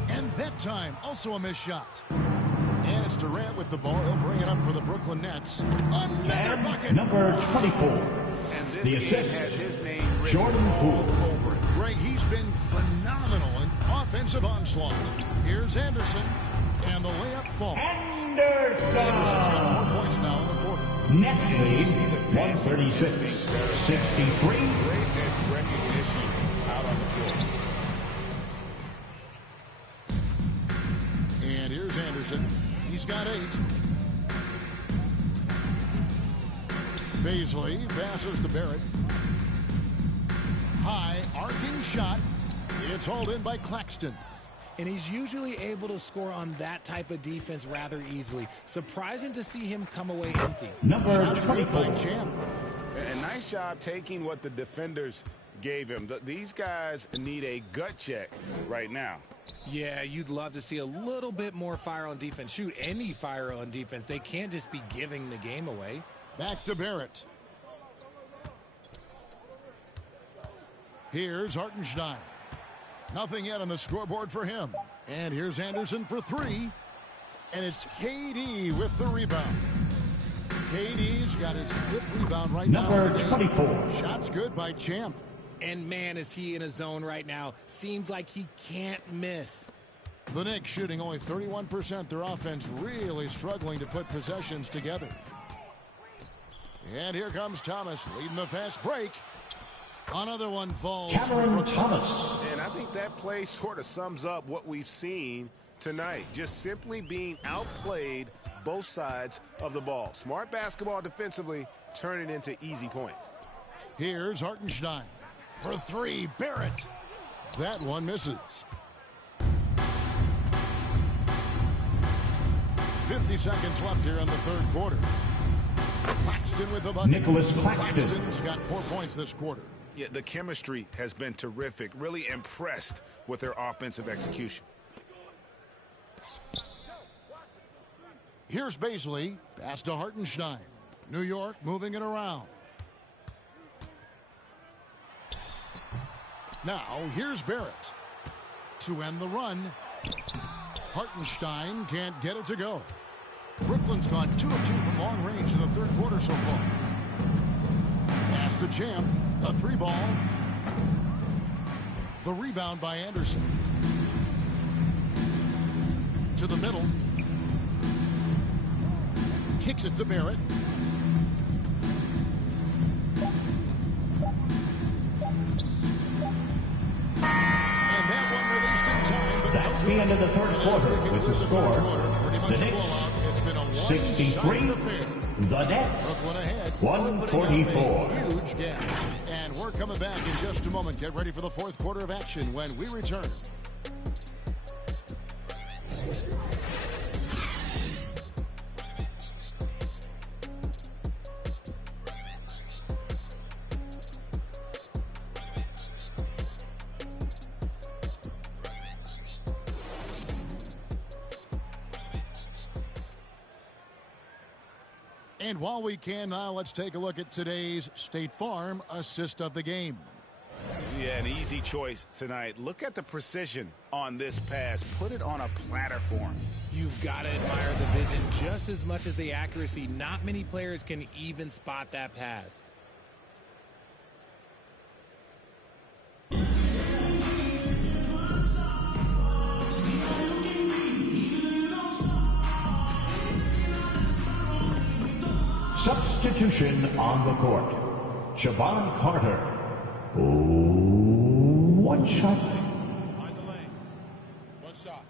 And that time, also a missed shot. And it's Durant with the ball. He'll bring it up for the Brooklyn Nets. Another And bucket. number 24, And this the game assist, has his name written Jordan all Poole. over it. Greg, he's been phenomenal in offensive onslaught. Here's Anderson. And the layup falls. Anderson's got 4 points now in the quarter. Nets lead 136-63. Great net recognition out on the floor. And here's Anderson. He's got 8. Baisley passes to Barrett. High, arcing shot. It's hauled in by Claxton. And he's usually able to score on that type of defense rather easily. Surprising to see him come away empty. Number Shots good by 24. Champ. And nice job taking what the defenders gave him. These guys need a gut check right now. Yeah, you'd love to see a little bit more fire on defense. Shoot, any fire on defense. They can't just be giving the game away. Back to Barrett. Here's Hartenstein. Nothing yet on the scoreboard for him. And here's Anderson for 3. And it's KD with the rebound. KD's got his 5th rebound right now. Number 24. Shots good by Champ. And man, is he in a zone right now. Seems like he can't miss. The Knicks shooting only 31%. Their offense really struggling to put possessions together. And here comes Thomas leading the fast break. Another one falls. Cameron Thomas. And I think that play sort of sums up what we've seen tonight. Just simply being outplayed both sides of the ball. Smart basketball defensively, turning into easy points. Here's Hartenstein for 3. Barrett. That one misses. 50 seconds left here in the third quarter. Claxton with the bucket. Nicholas Claxton. Claxton's got 4 points this quarter. Yeah, the chemistry has been terrific. Really impressed with their offensive execution. Here's Baisley. Pass to Hartenstein. New York moving it around. Now, here's Barrett. To end the run. Hartenstein can't get it to go. Brooklyn's gone 2 of 2 from long range in the third quarter so far. Pass to Champ. A 3-ball. The rebound by Anderson. To the middle. Kicks it to Barrett. And that one released in time. But That's the end of the third quarter with the score. The Knicks 63. The Nets 144. Huge gap. And we're coming back in just a moment. Get ready for the fourth quarter of action when we return. And while we can now, let's take a look at today's State Farm assist of the game. Yeah, an easy choice tonight. Look at the precision on this pass. Put it on a platter for him. You've got to admire the vision just as much as the accuracy. Not many players can even spot that pass. Substitution on the court. Javon Carter. One shot. Behind the legs. One shot.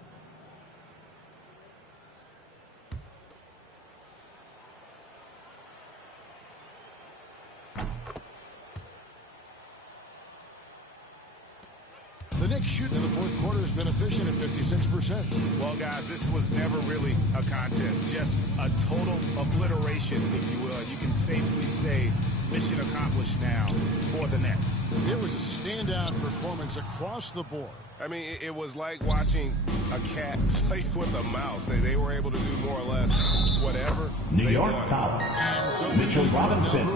The Phoenix shooting in the fourth quarter has been efficient at 56%. Well, guys, this was never really a contest. Just a total obliteration, if you will. You can safely say mission accomplished now for the Nets. It was a standout performance across the board. I mean, it was like watching a cat play with a mouse. They were able to do more or less whatever New York wanted. foul. And so Mitchell Robinson.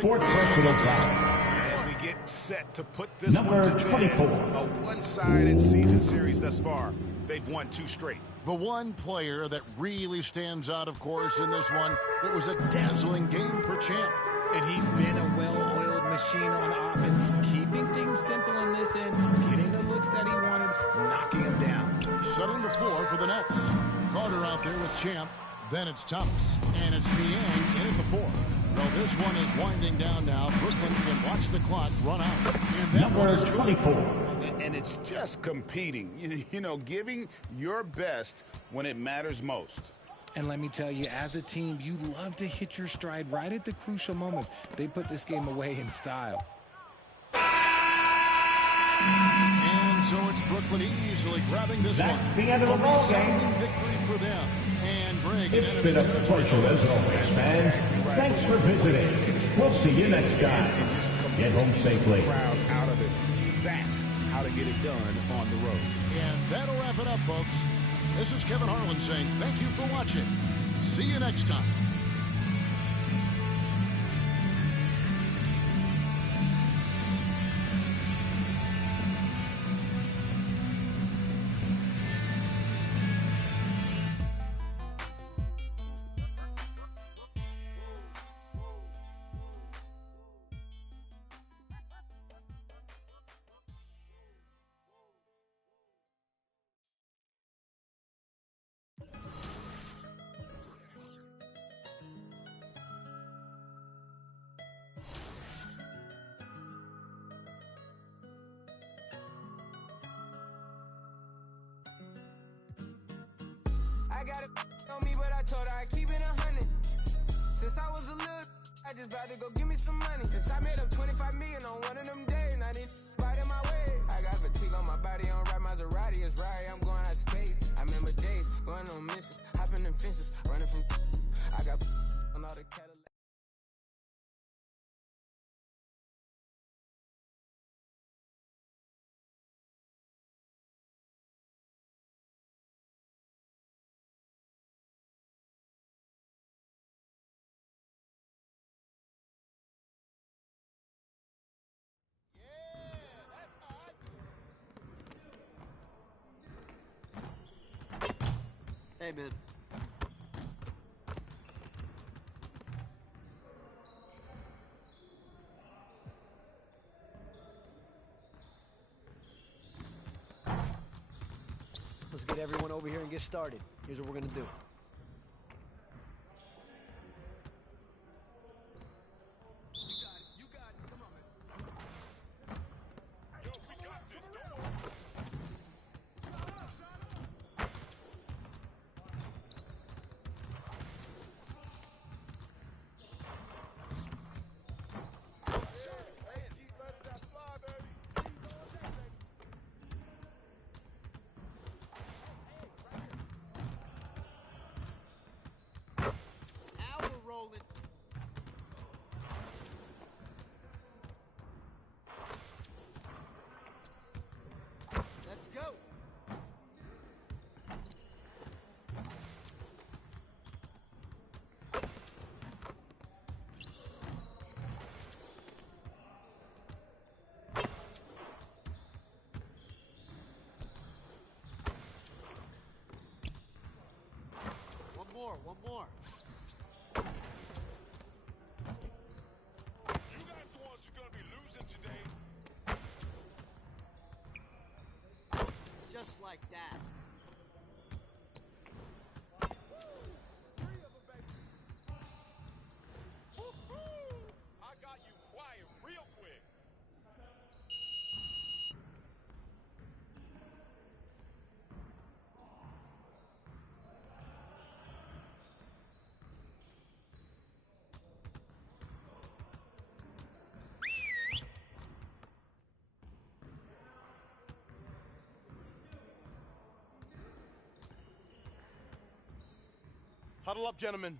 Fourth personal foul. As we get set to put this Number one to 24. bed, a one-sided season series thus far. They've won 2 straight. The one player that really stands out, of course, in this one, it was a dazzling game for Champ. And he's been a well-oiled machine on offense, keeping things simple in this end, getting the looks that he wanted, knocking them down. Setting the floor for the Nets. Carter out there with Champ. Then it's Thomas. And it's Niang in at the 4. Well, this one is winding down now. Brooklyn can watch the clock run out. And that one Number is 24. And it's just competing, you know, giving your best when it matters most. And let me tell you, as a team, you love to hit your stride right at the crucial moments. They put this game away in style. And so it's Brooklyn easily grabbing this one. That's the end of the ball game. Resounding victory for them. And Greg. It's been a pleasure as always, fans. Thanks for visiting. We'll see you next time. Get home safely. Crowd out of it. That's how to get it done on the road. And that'll wrap it up, folks. This is Kevin Harlan saying thank you for watching. See you next time. I got it on me, but I told her I keep it 100. Since I was a little, I just about to go give me some money. Since I made up 25 million on one of them days, now this bite in my way. I got fatigue on my body, on right Maserati, it's right, I'm going out of space. I remember days, going on missions, hopping in fences, running from I got on all the Cadillac. Hey, man. Let's get everyone over here and get started. Here's what we're going to do. Let's go. One more. You guys the ones who are going to be losing today. Just like that. I got you quiet real quick. Huddle up, gentlemen.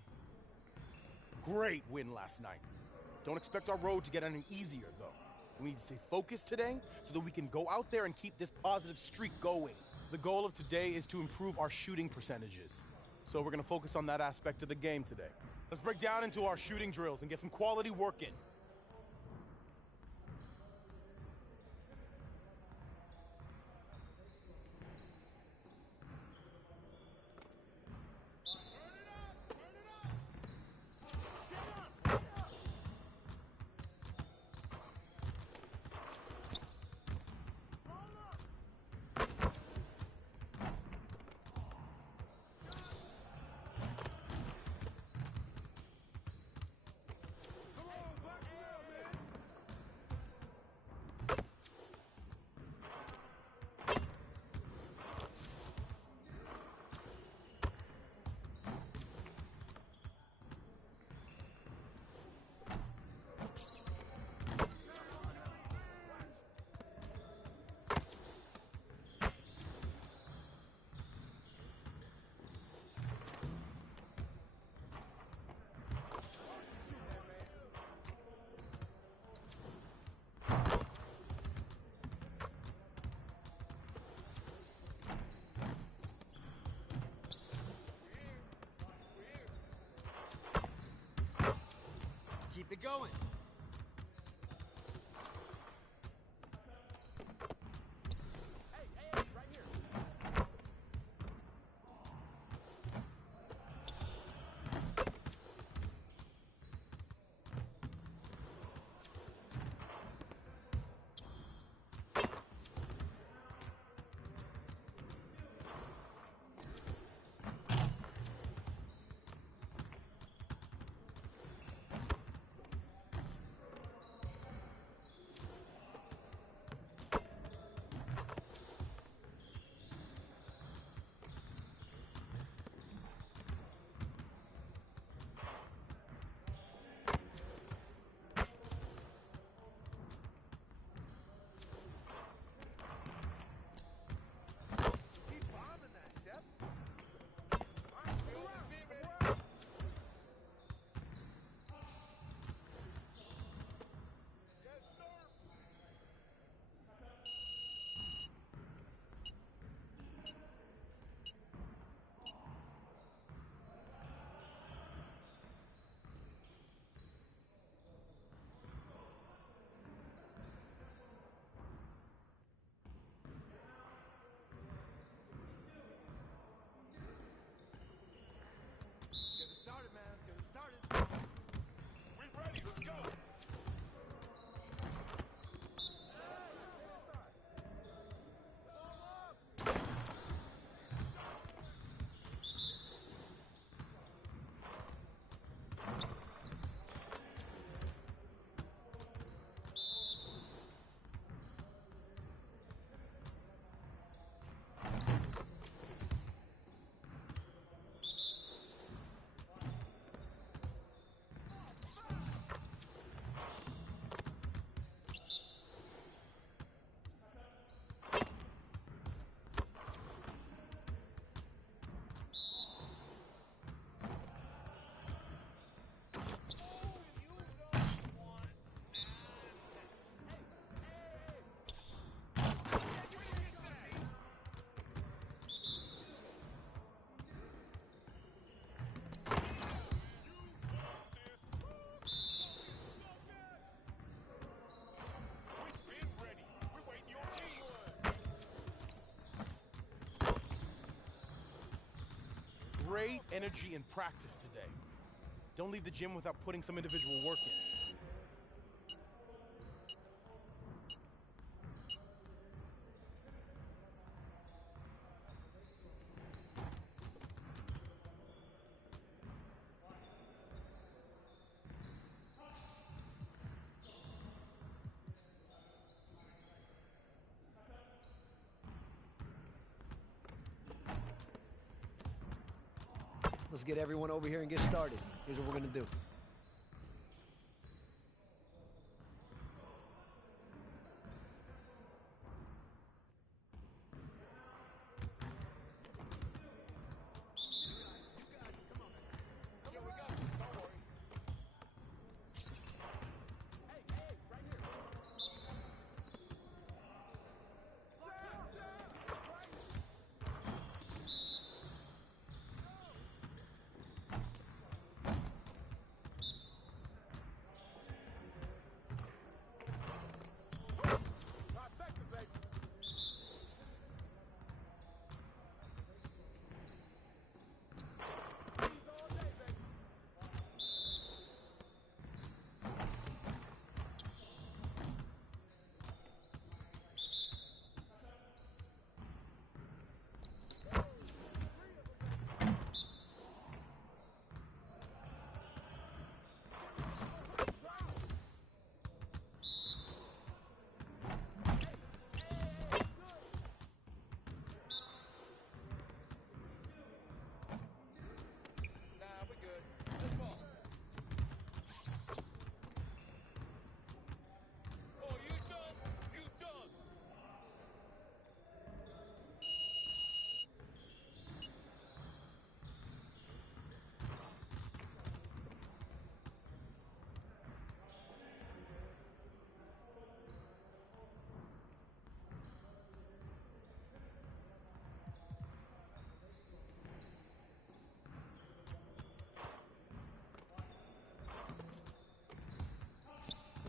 Great win last night. Don't expect our road to get any easier, though. We need to stay focused today so that we can go out there and keep this positive streak going. The goal of today is to improve our shooting percentages. So we're going to focus on that aspect of the game today. Let's break down into our shooting drills and get some quality work in. Keep it going. Great energy in practice today. Don't leave the gym without putting some individual work in. Let's get everyone over here and get started. Here's what we're gonna do.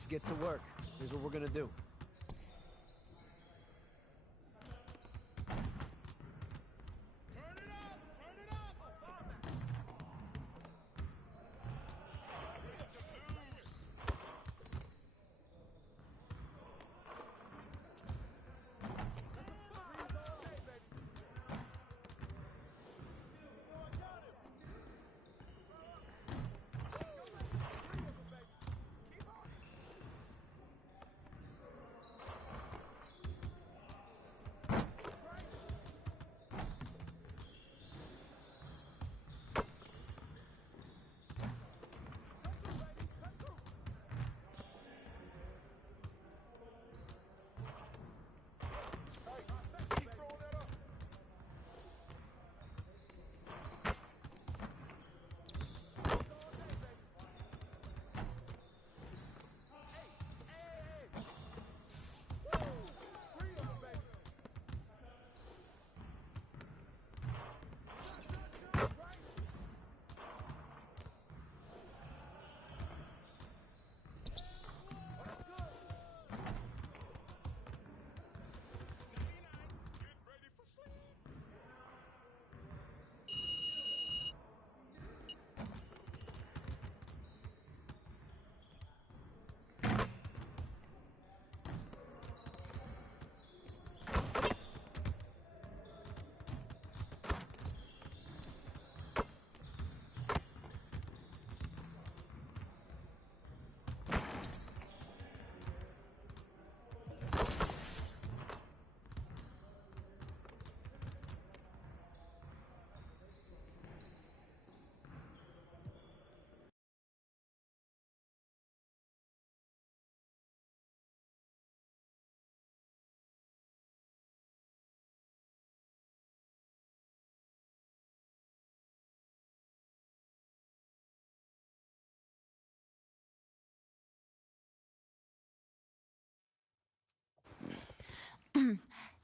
Let's get to work. Here's what we're going to do.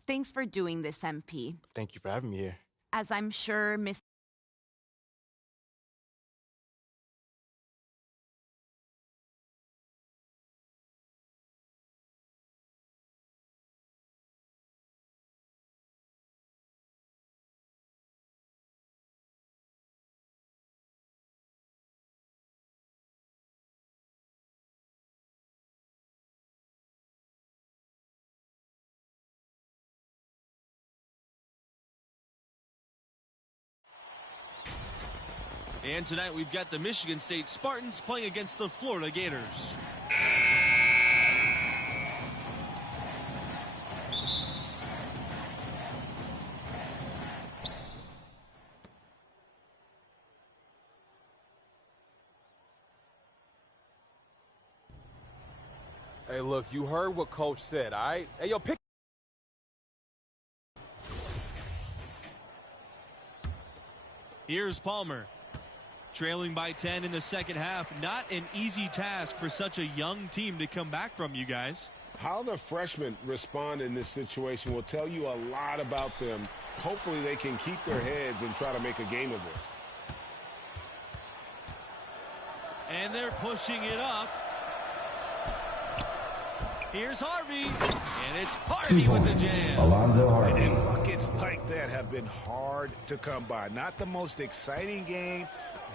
Thanks for doing this, MP. Thank you for having me here. As I'm sure Miss... And tonight we've got the Michigan State Spartans playing against the Florida Gators. Hey, look, you heard what Coach said, all right? Hey, yo, pick. Here's Palmer. Trailing by 10 in the second half. Not an easy task for such a young team to come back from, you guys. How the freshmen respond in this situation will tell you a lot about them. Hopefully they can keep their heads and try to make a game of this. And they're pushing it up. Here's Harvey. And it's Harvey with the jam. Alonzo Harvey. And buckets like that have been hard to come by. Not the most exciting game.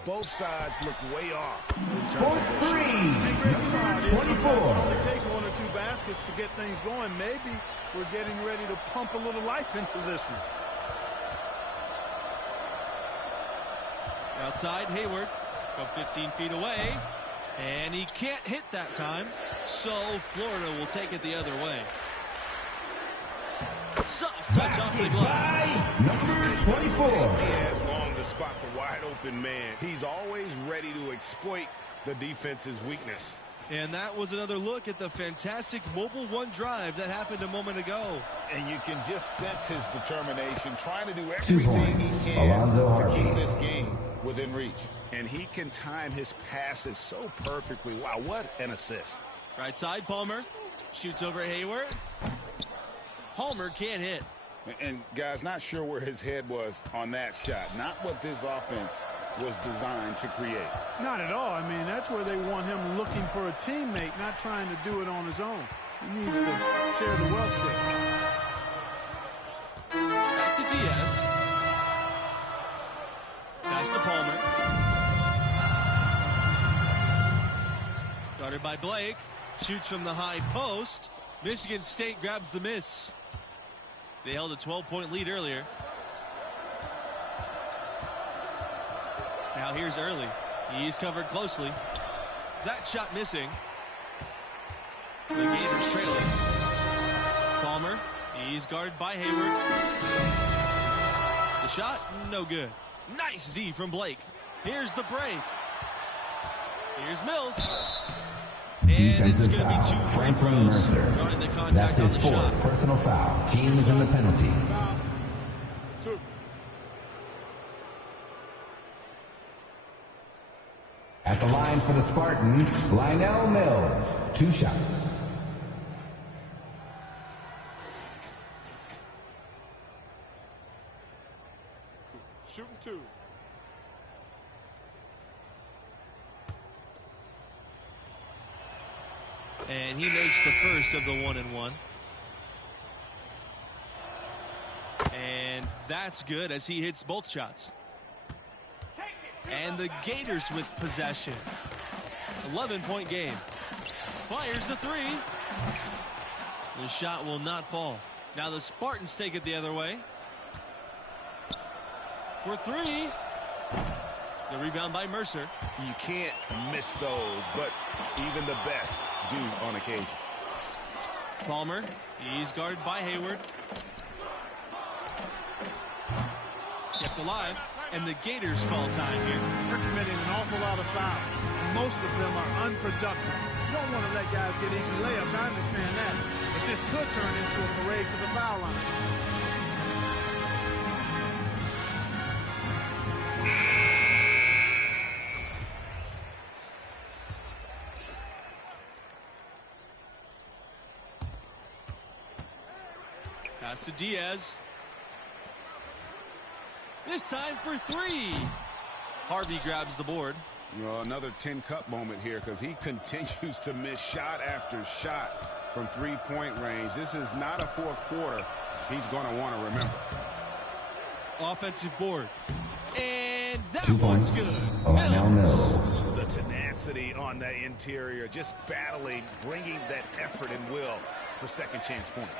Both sides look way off in terms of number 24. It only takes one or two baskets to get things going. Maybe we're getting ready to pump a little life into this one. Outside, Hayward from 15 feet away. And he can't hit that time. So Florida will take it the other way. Soft touch off the glass. Number 24. He has long to spot the wide open man. He's always ready to exploit the defense's weakness. And that was another look at the fantastic mobile one drive that happened a moment ago. And you can just sense his determination, trying to do 2 everything points. he can Alonzo to keep Harvey. this game within reach. And he can time his passes so perfectly. Wow, what an assist. Right side, Palmer shoots over Hayward. Palmer can't hit. And guys, not sure where his head was on that shot. Not what this offense was designed to create. Not at all. I mean, that's where they want him looking for a teammate, not trying to do it on his own. He needs to share the wealth there. Back to Diaz. Pass to Palmer. Guarded by Blake. Shoots from the high post. Michigan State grabs the miss. They held a 12-point lead earlier. Now here's Early. He's covered closely. That shot missing. The Gators trailing. Palmer. He's guarded by Hayward. The shot, no good. Nice D from Blake. Here's the break. Here's Mills. And it's going to be 2 free throws. Regarding the contact That's his on the fourth shot. personal foul. Team is in the penalty. At the line for the Spartans, Lionel Mills. 2 shots. Shooting 2. And he makes the first of the 1-and-1. And that's good as he hits both shots. And the Gators with possession. 11-point game. Fires the 3. The shot will not fall. Now the Spartans take it the other way. For 3. The rebound by Mercer. You can't miss those, but even the best do on occasion. Palmer. He's guarded by Hayward. Kept alive. And the Gators call time here. They're committing an awful lot of fouls. Most of them are unproductive. You don't want to let guys get easy layups. I understand that. But this could turn into a parade to the foul line. Pass to Diaz. This time for 3. Harvey grabs the board. Well, another 10-cup moment here because he continues to miss shot after shot from 3-point range. This is not a fourth quarter he's going to want to remember. Offensive board. And that 2 one's points. good. Lionel Mills. The tenacity on the interior, just battling, bringing that effort and will for second chance points.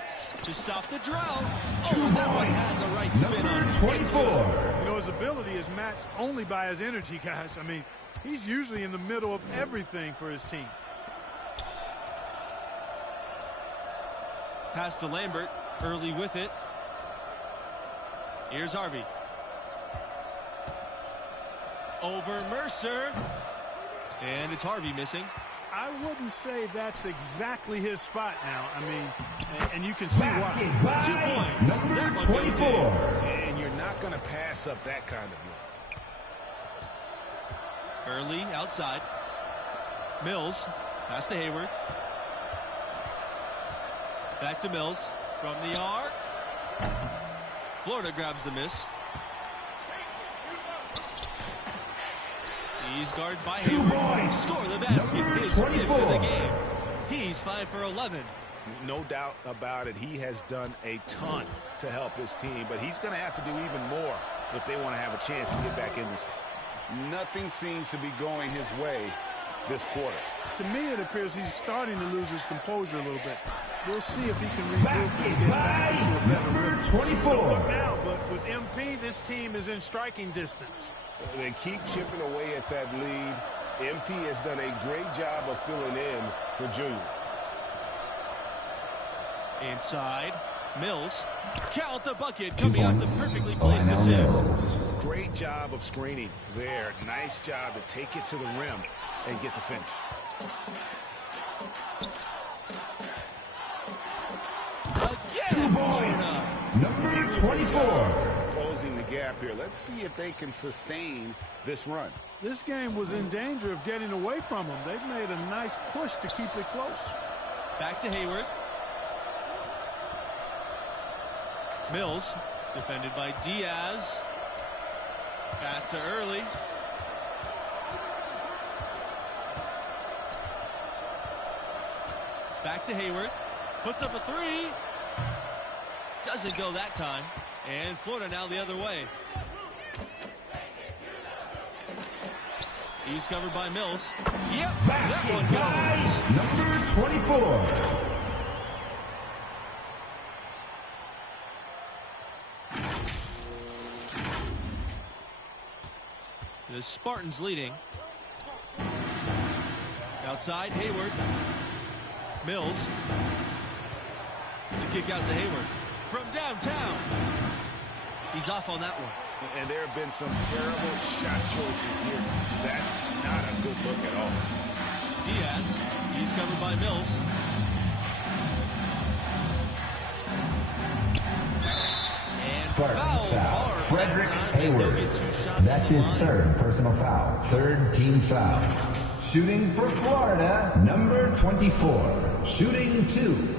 To stop the drought. Oh, that one has the right spin on it. 24. You know, his ability is matched only by his energy, guys. I mean, he's usually in the middle of everything for his team. Pass to Lambert. Early with it. Here's Harvey. Over Mercer. And it's Harvey missing. I wouldn't say that's exactly his spot now. I mean, and you can see why. 2 points. Number 24. And you're not going to pass up that kind of look. Early outside. Mills. Pass to Hayward. Back to Mills. From the arc. Florida grabs the miss. He's guarded by 2 Hayward. points. Score the basket. Number His 5th 24. of the game. He's 5 for 11. No doubt about it. He has done a ton to help his team, but he's going to have to do even more if they want to have a chance to get back in this. Nothing seems to be going his way this quarter. To me, it appears he's starting to lose his composure a little bit. We'll see if he can regroup and get back into a better Number rhythm. 24. Don't look now, but with MP, this team is in striking distance. They keep chipping away at that lead. MP has done a great job of filling in for Junior. Inside. Mills. Count the bucket. 2 Coming out the points. perfectly placed Lionel assist. Mills. Great job of screening there. Nice job to take it to the rim and get the finish. Again. 2 points. Number 24. Closing the gap here. Let's see if they can sustain this run. This game was in danger of getting away from them. They've made a nice push to keep it close. Back to Hayward. Mills, defended by Diaz. Pass to Early. Back to Hayward. Puts up a three. Doesn't go that time. And Florida now the other way. He's covered by Mills. Yep, that one goes. Number 24. The Spartans leading. Outside, Hayward. Mills. The kick out to Hayward. From downtown. He's off on that one. And there have been some terrible shot choices here. That's not a good look at all. Diaz. He's covered by Mills. Spartans foul. Frederick Hayward. That's his third personal foul. Third team foul. Shooting for Florida, number 24. Shooting 2.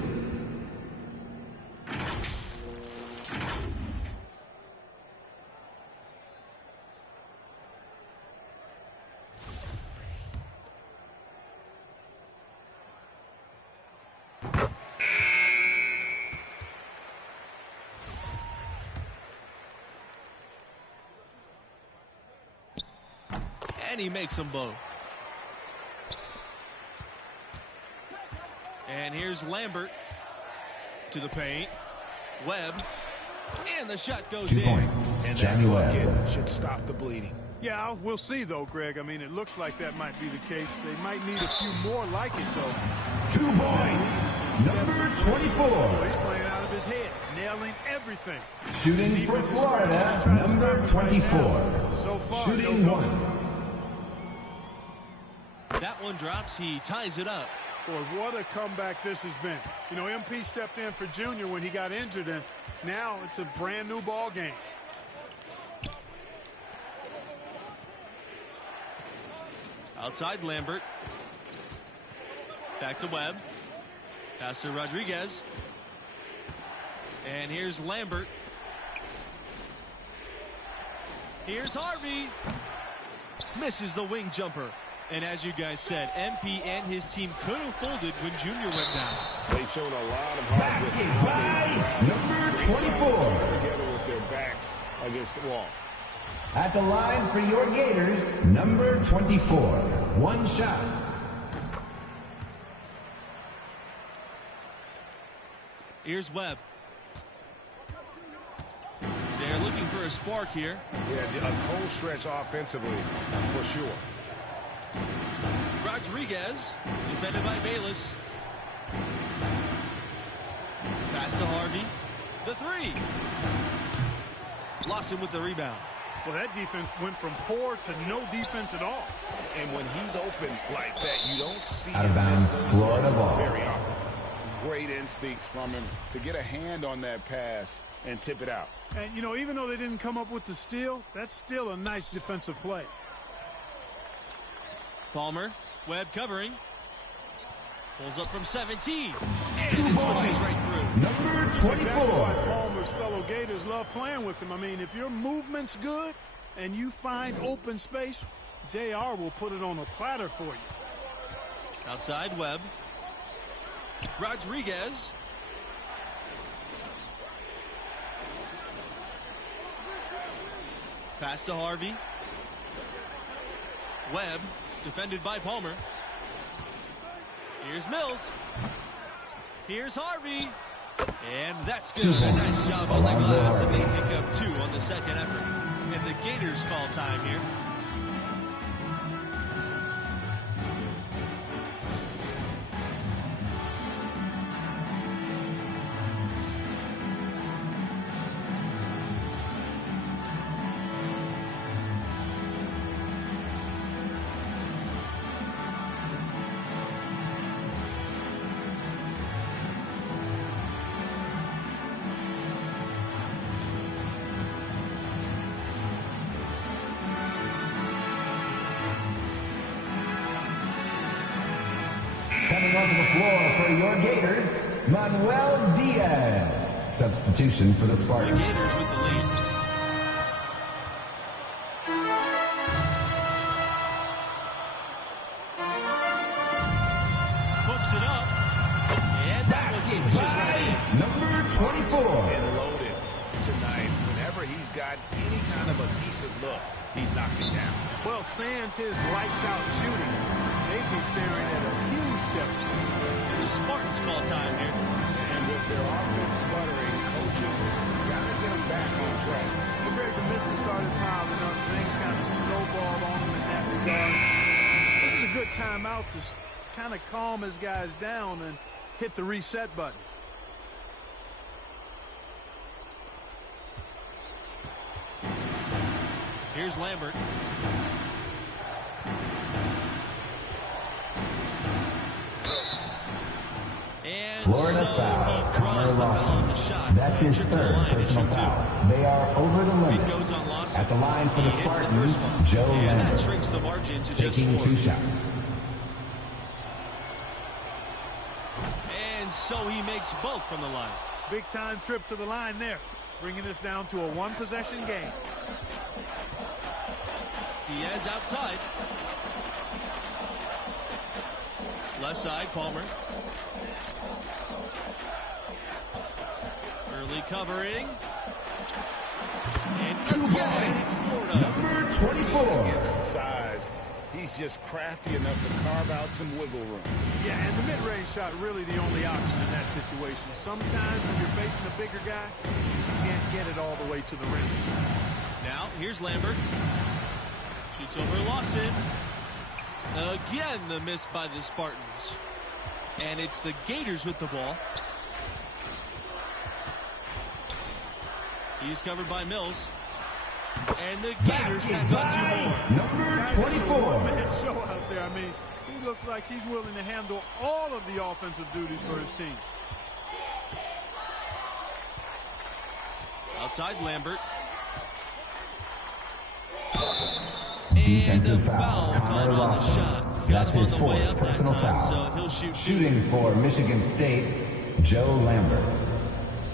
And he makes them both. And here's Lambert to the paint. Webb. And the shot goes 2 in. points. And Johnny that Webb. bucket should stop the bleeding. Yeah, we'll see, though, Greg. I mean, it looks like that might be the case. They might need a few more like it, though. 2 points. Number 24. He's playing out of his head, nailing everything. Shooting for Florida, number 24. So far, Shooting 1. That one drops. He ties it up. Boy, what a comeback this has been. You know, MP stepped in for Junior when he got injured, and now it's a brand new ball game. Outside Lambert. Back to Webb. Pass to Rodriguez. And here's Lambert. Here's Harvey. Misses the wing jumper. And as you guys said, MP and his team could have folded when Junior went down. They've shown a lot of hard work. Basket by number 24. Together with their backs against the wall. At the line for your Gators, number 24. 1 shot. Here's Webb. They're looking for a spark here. Yeah, a cold stretch offensively, for sure. Rodriguez, defended by Bayless. Pass to Harvey. The three. Lawson with the rebound. Well, that defense went from poor to no defense at all. And when he's open like that, you don't see Out of bounds, Florida ball. very often. Great instincts from him to get a hand on that pass and tip it out. And, you know, even though they didn't come up with the steal, that's still a nice defensive play. Palmer, Webb covering. Pulls up from 17. 2 And it switches points. right through. Number That's why 24. Palmer's fellow Gators love playing with him. I mean, if your movement's good and you find open space, JR will put it on a platter for you. Outside Webb. Rodriguez. Pass to Harvey. Webb, defended by Palmer. Here's Mills. Here's Harvey. And that's good. 2 A nice points. job on the Alonzo glass, and they Harvey. pick up 2 on the second effort. And the Gators call time here. Coming onto the floor for your Gators, Manuel Diaz. Substitution for the The Spartans. Gators with the lead. Puts it up. And loaded tonight. Whenever he's got any kind of a decent look, he's knocked it down. Well, sans his lights-out shooting, they'd be staring at a huge deficit. And the Spartans call time here. And with their offense sputtering, coaches got to get them back on track. Greg, the misses started piling up. Things kind of snowballed on him in that regard. This is a good timeout to kind of calm his guys down and hit the reset button. Here's Lambert. And Florida so foul, Connor the Lawson. shot. That's his third personal foul. They are over the limit. Goes on Lawson. At the line for the He hits Spartans, first one. Joe And that Lambert. shrinks the margin to Taking just 2 4. shots. And so he makes both from the line. Big time trip to the line there, bringing this down to a one-possession game. Diaz outside. Left side, Palmer. Early covering. And 2 again, it's points. Florida. Number 24. Against the size, he's just crafty enough to carve out some wiggle room. Yeah, and the mid-range shot really the only option in that situation. Sometimes when you're facing a bigger guy, you can't get it all the way to the rim. Now, here's Lambert. Shoots over Lawson. Again, the miss by the Spartans. And it's the Gators with the ball. He's covered by Mills. And the Gators have got 2 more. Number 24. Man, show out there. I mean, he looks like he's willing to handle all of the offensive duties for his team. Outside Lambert. Defensive foul, Connor Lawson. That's his 4th personal foul. Shooting for Michigan State, Joe Lambert.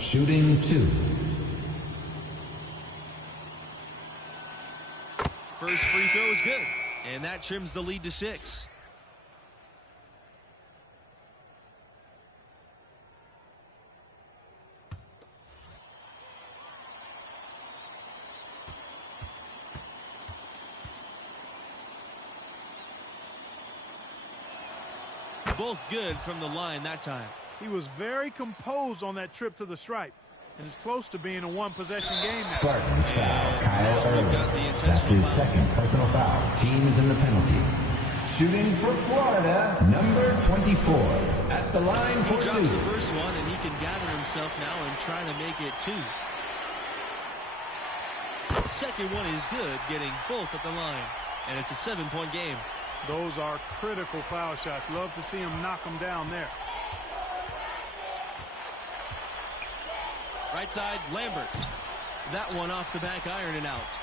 Shooting 2. First free throw is good. And that trims the lead to 6. Both good from the line that time. He was very composed on that trip to the stripe, and it's close to being a one-possession game. Spartans foul, Kyle Irving. That's his 2nd personal foul. Team is in the penalty. Shooting for Florida, number 24. At the line for 2. He drops the first one, and he can gather himself now and try to make it 2. Second one is good, getting both at the line. And it's a 7-point game. Those are critical foul shots. Love to see him knock them down there. Right side, Lambert. That one off the back iron and out.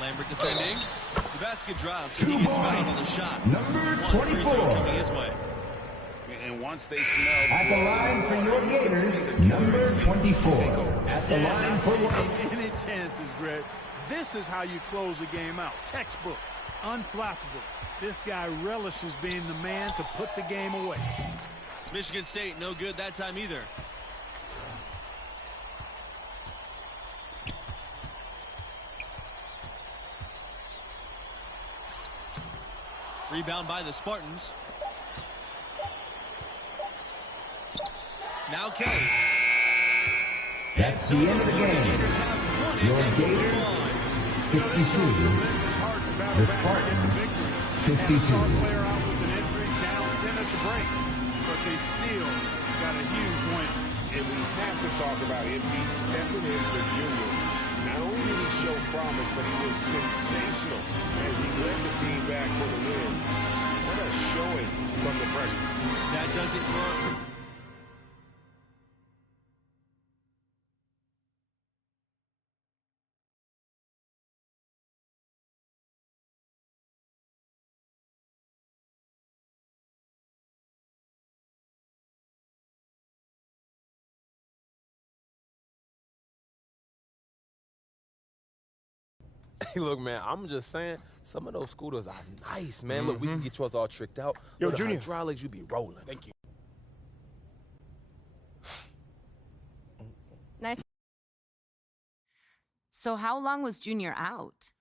Lambert defending. The basket drops, and he gets fouled on the shot. Number 24. Coming his way. And once they smell at the line for your Gators, number 24. At the line for any chances, Greg. This is how you close a game out. Textbook, unflappable. This guy relishes being the man to put the game away. Michigan State no good that time either. Rebound by the Spartans. Now Kelly. That's the end of the game. Your Gators, 62. The Spartans, 52. But they still got a huge win. And we have to talk about Embiid stepping in for Junior. Not only did he show promise, but he was sensational as he led the team back for the win. What a showing from the freshman. That does it for Hey, look, man, I'm just saying, some of those scooters are nice, man. Look, we can get yours all tricked out. Yo, with the Junior. hydraulics, you be rolling. Thank you. So how long was Junior out?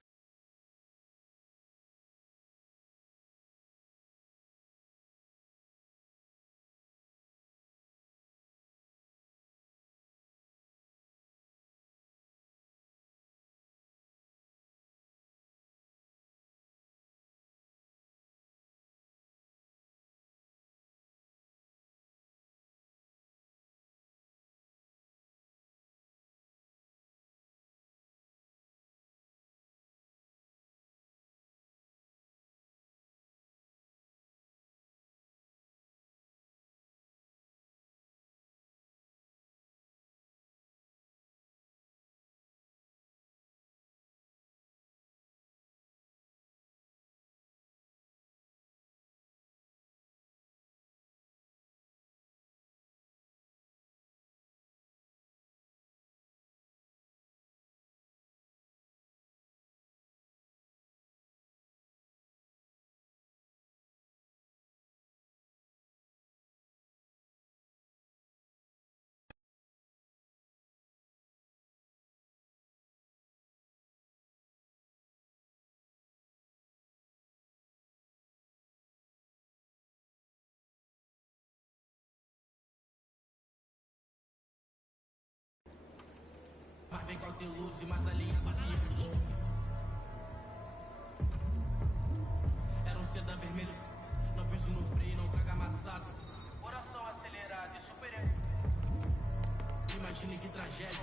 Mas bem cauteloso e mais alinhado que eles. Era um sedã vermelho, não piso no freio, não traga amassado. Coração acelerado e super. Imagine que tragédia.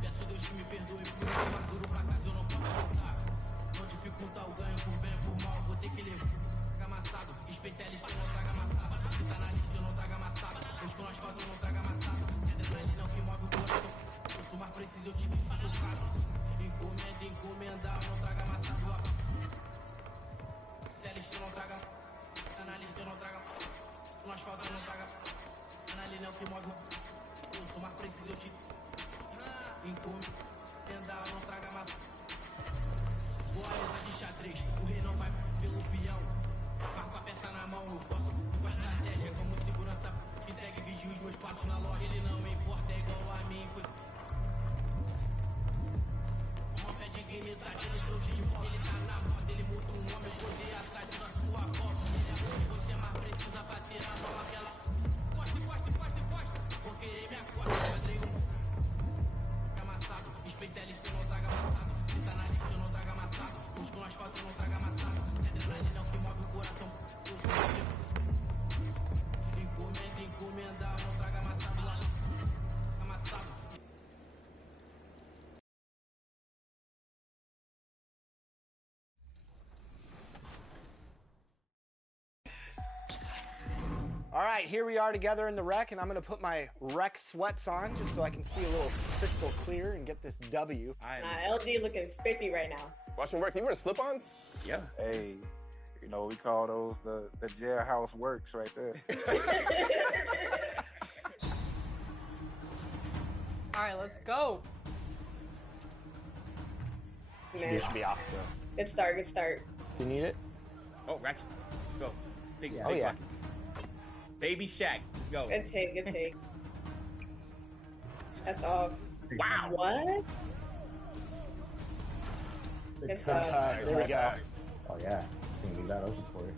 Peço Deus que me perdoe por isso, mais duro pra casa eu não posso voltar. Não dificultar o ganho por bem ou por mal, vou ter que levar. Traga amassado, especialista eu não traga amassado. Se tá na lista eu não traga amassado. Busco no asfalto eu não traga amassado. Se adrenalina é o que move o coração. Se mais preciso eu te deixo chocado. Encomenda, encomendar, não traga amassado. Se a lista eu não traga, tá na lista eu não traga. No asfalto eu não traga. Adrenalina é o que move o se mais preciso eu te encomendar, não traga amassado. Boa essa de xadrez, o rei não vai pelo peão. Marco a peça na mão, eu posso com a estratégia como segurança que segue vigia os meus passos na loja. Ele não me importa, é igual a mim, foi. Rompe a dignidade, ele trouxe de volta. Ele tá na moda, ele muda um homem, poder atrás da sua volta. Você mais precisa bater a mão aquela. Costa. Vou querer minha costa, padrei amassado, especialista eu não traga amassado. Se tá na lista eu não traga amassado. Busco no asfalto eu não traga amassado. Se adrenalina é o que move o coração. Eu sou encomenda, encomendar, não traga amassado lá. Amassado. All right, here we are together in the rec, and I'm going to put my rec sweats on just so I can see a little crystal clear and get this W. Nah, LD looking spiffy right now. Watch me work. You wear slip-ons? Yeah. Hey, you know, we call those the jailhouse works right there. All right, let's go. Man. You should be off, so. Good start, good start. You need it? Oh, Ratchet. Let's go. Big Oh, yeah. pockets. Baby Shaq. Let's go. Good take, good take. That's off. Wow. What? Good stuff. There we go. Oh, yeah. Can leave that open for you.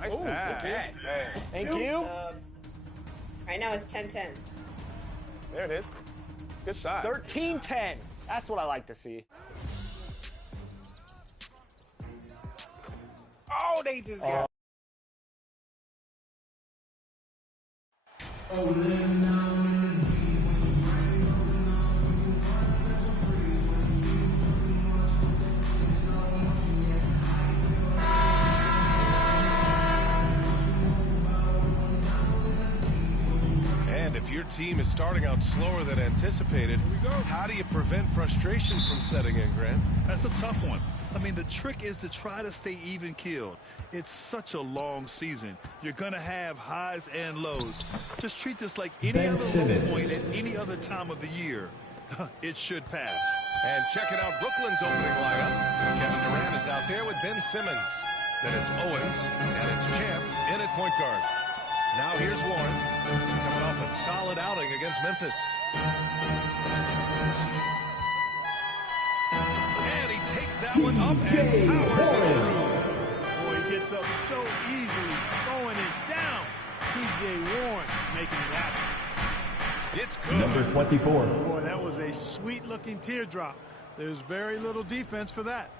Nice pass. Thank you. Right now it's 10-10. There it is. Good shot. 13-10. That's what I like to see. Oh, they just got. And if your team is starting out slower than anticipated, how do you prevent frustration from setting in, Grant? That's a tough one. I mean, the trick is to try to stay even keeled. It's such a long season. You're going to have highs and lows. Just treat this like any Ben other Simmons. low point at any other time of the year. It should pass. And checking out Brooklyn's opening lineup, Kevin Durant is out there with Ben Simmons. Then it's Owens, and it's Champ in at point guard. Now here's Warren, coming off a solid outing against Memphis. that one up and powers it Warren. through. Boy, he gets up so easily, throwing it down. T.J. Warren making it happen. It's good. Number 24. Boy, that was a sweet-looking teardrop. There's very little defense for that.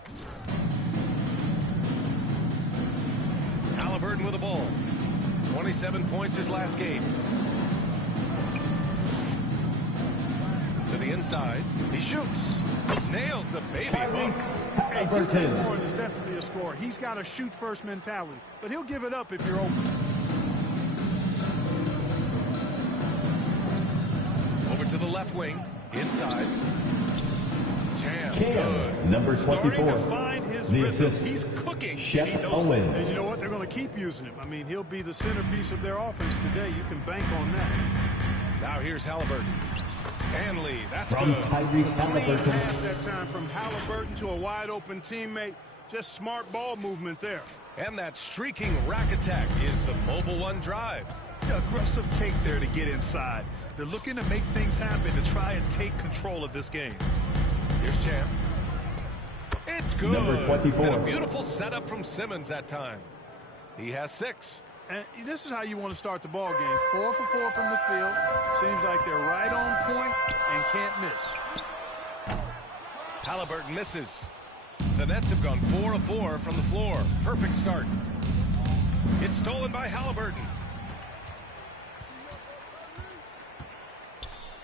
Halliburton with the ball. 27 points his last game. To the inside. He shoots. Nails the baby hook. Hey, T.J. Warren is definitely a scorer. He's got a shoot-first mentality, but he'll give it up if you're open. Over to the left wing. Inside. Jam. Cam, number 24. Starting to find his The rhythm. assist. He's cooking. Shep He knows it. Owens. And you know what? They're going to keep using him. I mean, he'll be the centerpiece of their offense today. You can bank on that. Now here's Halliburton. Stanley. That's From good. Tyrese Halliburton. Pass that time from Halliburton to a wide-open teammate. Just smart ball movement there. And that streaking rack attack is the Mobile One drive. Aggressive take there to get inside. They're looking to make things happen to try and take control of this game. Here's Champ. It's good. Number 24. And a beautiful setup from Simmons that time. He has 6. And this is how you want to start the ball game. 4 for 4 from the field. Seems like they're right on point and can't miss. Halliburton misses. The Nets have gone 4 of 4 from the floor. Perfect start. It's stolen by Halliburton.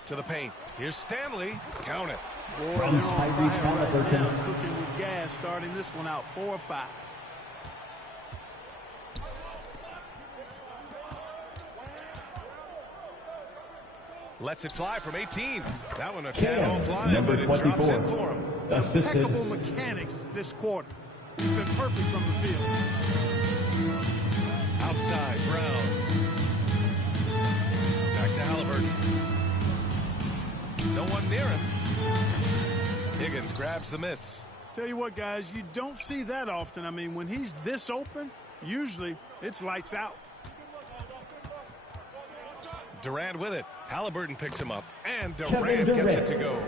To the paint. Here's Stanley. Count it. Boy, From they're on Tyrese fire right Halliburton. now, cooking with gas, starting this one out 4 or 5. Lets it fly from 18. That one a Cam, tad offline, number but it drops 24. in for him. Assisted. Impeccable mechanics this quarter. He's been perfect from the field. Outside, Brown. Back to Halliburton. No one near him. Higgins grabs the miss. Tell you what, guys, you don't see that often. I mean, when he's this open, usually it's lights out. Durant with it. Halliburton picks him up, and Kevin Durant gets it Durant. to go.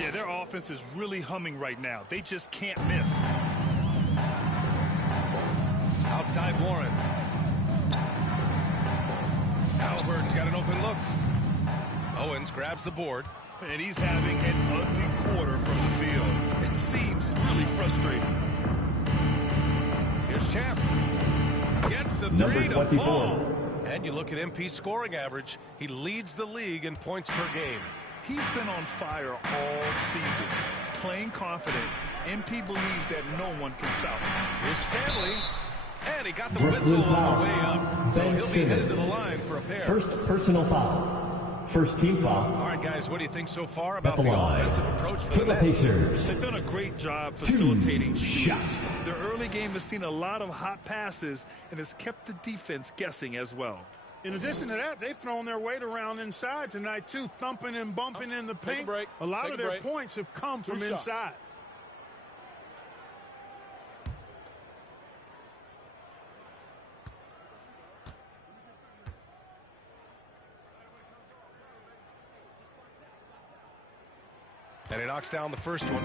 Yeah, their offense is really humming right now. They just can't miss. Outside Warren. Halliburton's got an open look. Owens grabs the board. And he's having an ugly quarter from the field. It seems really frustrating. Here's Champ. Gets the Number three to 24. fall. And you look at MP's scoring average. He leads the league in points per game. He's been on fire all season. Playing confident, MP believes that no one can stop him. Here's Stanley. And he got the Brooklyn whistle on foul. the way up. So Ben he'll be headed to the Simmons. line for a pair. First personal foul. First team foul. All right, guys, what do you think so far about At the the line. offensive approach for For the the Nets? Pacers. They've done a great job facilitating shots. Their early game has seen a lot of hot passes and has kept the defense guessing as well. In addition to that, they've thrown their weight around inside tonight, too, thumping and bumping in the paint. A lot of their points have come from inside. And he knocks down the first one.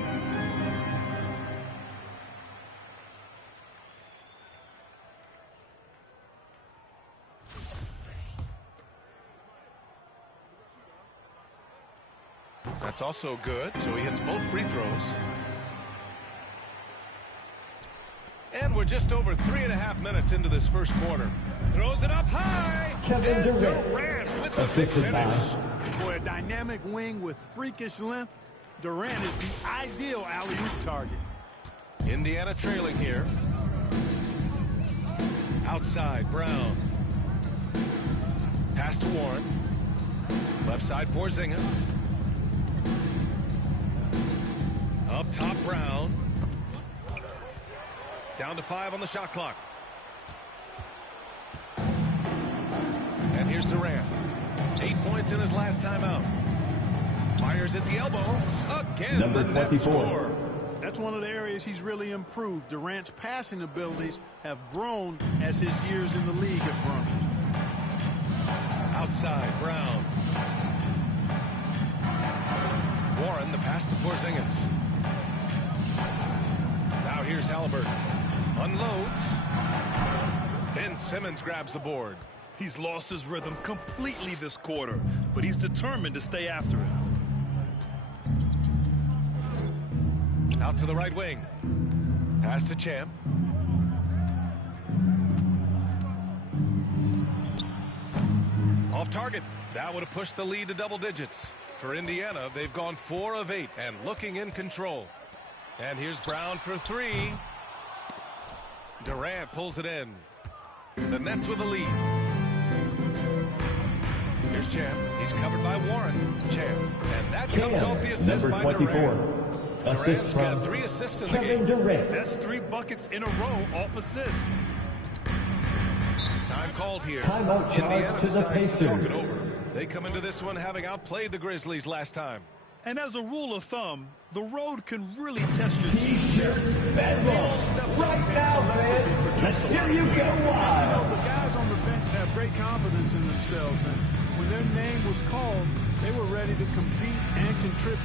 That's also good, so he hits both free throws. And we're just over 3.5 minutes into this first quarter. Throws it up high. Kevin And Durant. with the big Assisted by finish. Boy, a dynamic wing with freakish length. Durant is the ideal alley-oop target. Indiana trailing here. Outside, Brown. Pass to Warren. Left side, Porzingis. Up top, Brown. Down to 5 on the shot clock. And here's Durant. 8 points in his last time out. Fires at the elbow. Again, Number the Nets 24. score. That's one of the areas he's really improved. Durant's passing abilities have grown as his years in the league have grown. Outside, Brown. Warren, the pass to Porzingis. Halliburton. Unloads. Ben Simmons grabs the board. He's lost his rhythm completely this quarter, but he's determined to stay after it. Out to the right wing. Pass to Champ. Off target. That would have pushed the lead to double digits. For Indiana, they've gone 4 of 8 and looking in control. And here's Brown for 3. Durant pulls it in. The Nets with the lead. Here's Champ. He's covered by Warren. Champ. And that comes off the assist number by 24. Durant. Assist Durant's got from 3 assists in Kevin the game. Durant. That's 3 buckets in a row off assist. Time called here. Timeout charge to the Pacers. They come into this one having outplayed the Grizzlies last time. And as a rule of thumb, the road can really test your T-shirt bedroll. Right now, fans. Let's hear you go wild. The guys on the bench have great confidence in themselves, and when their name was called, they were ready to compete and contribute.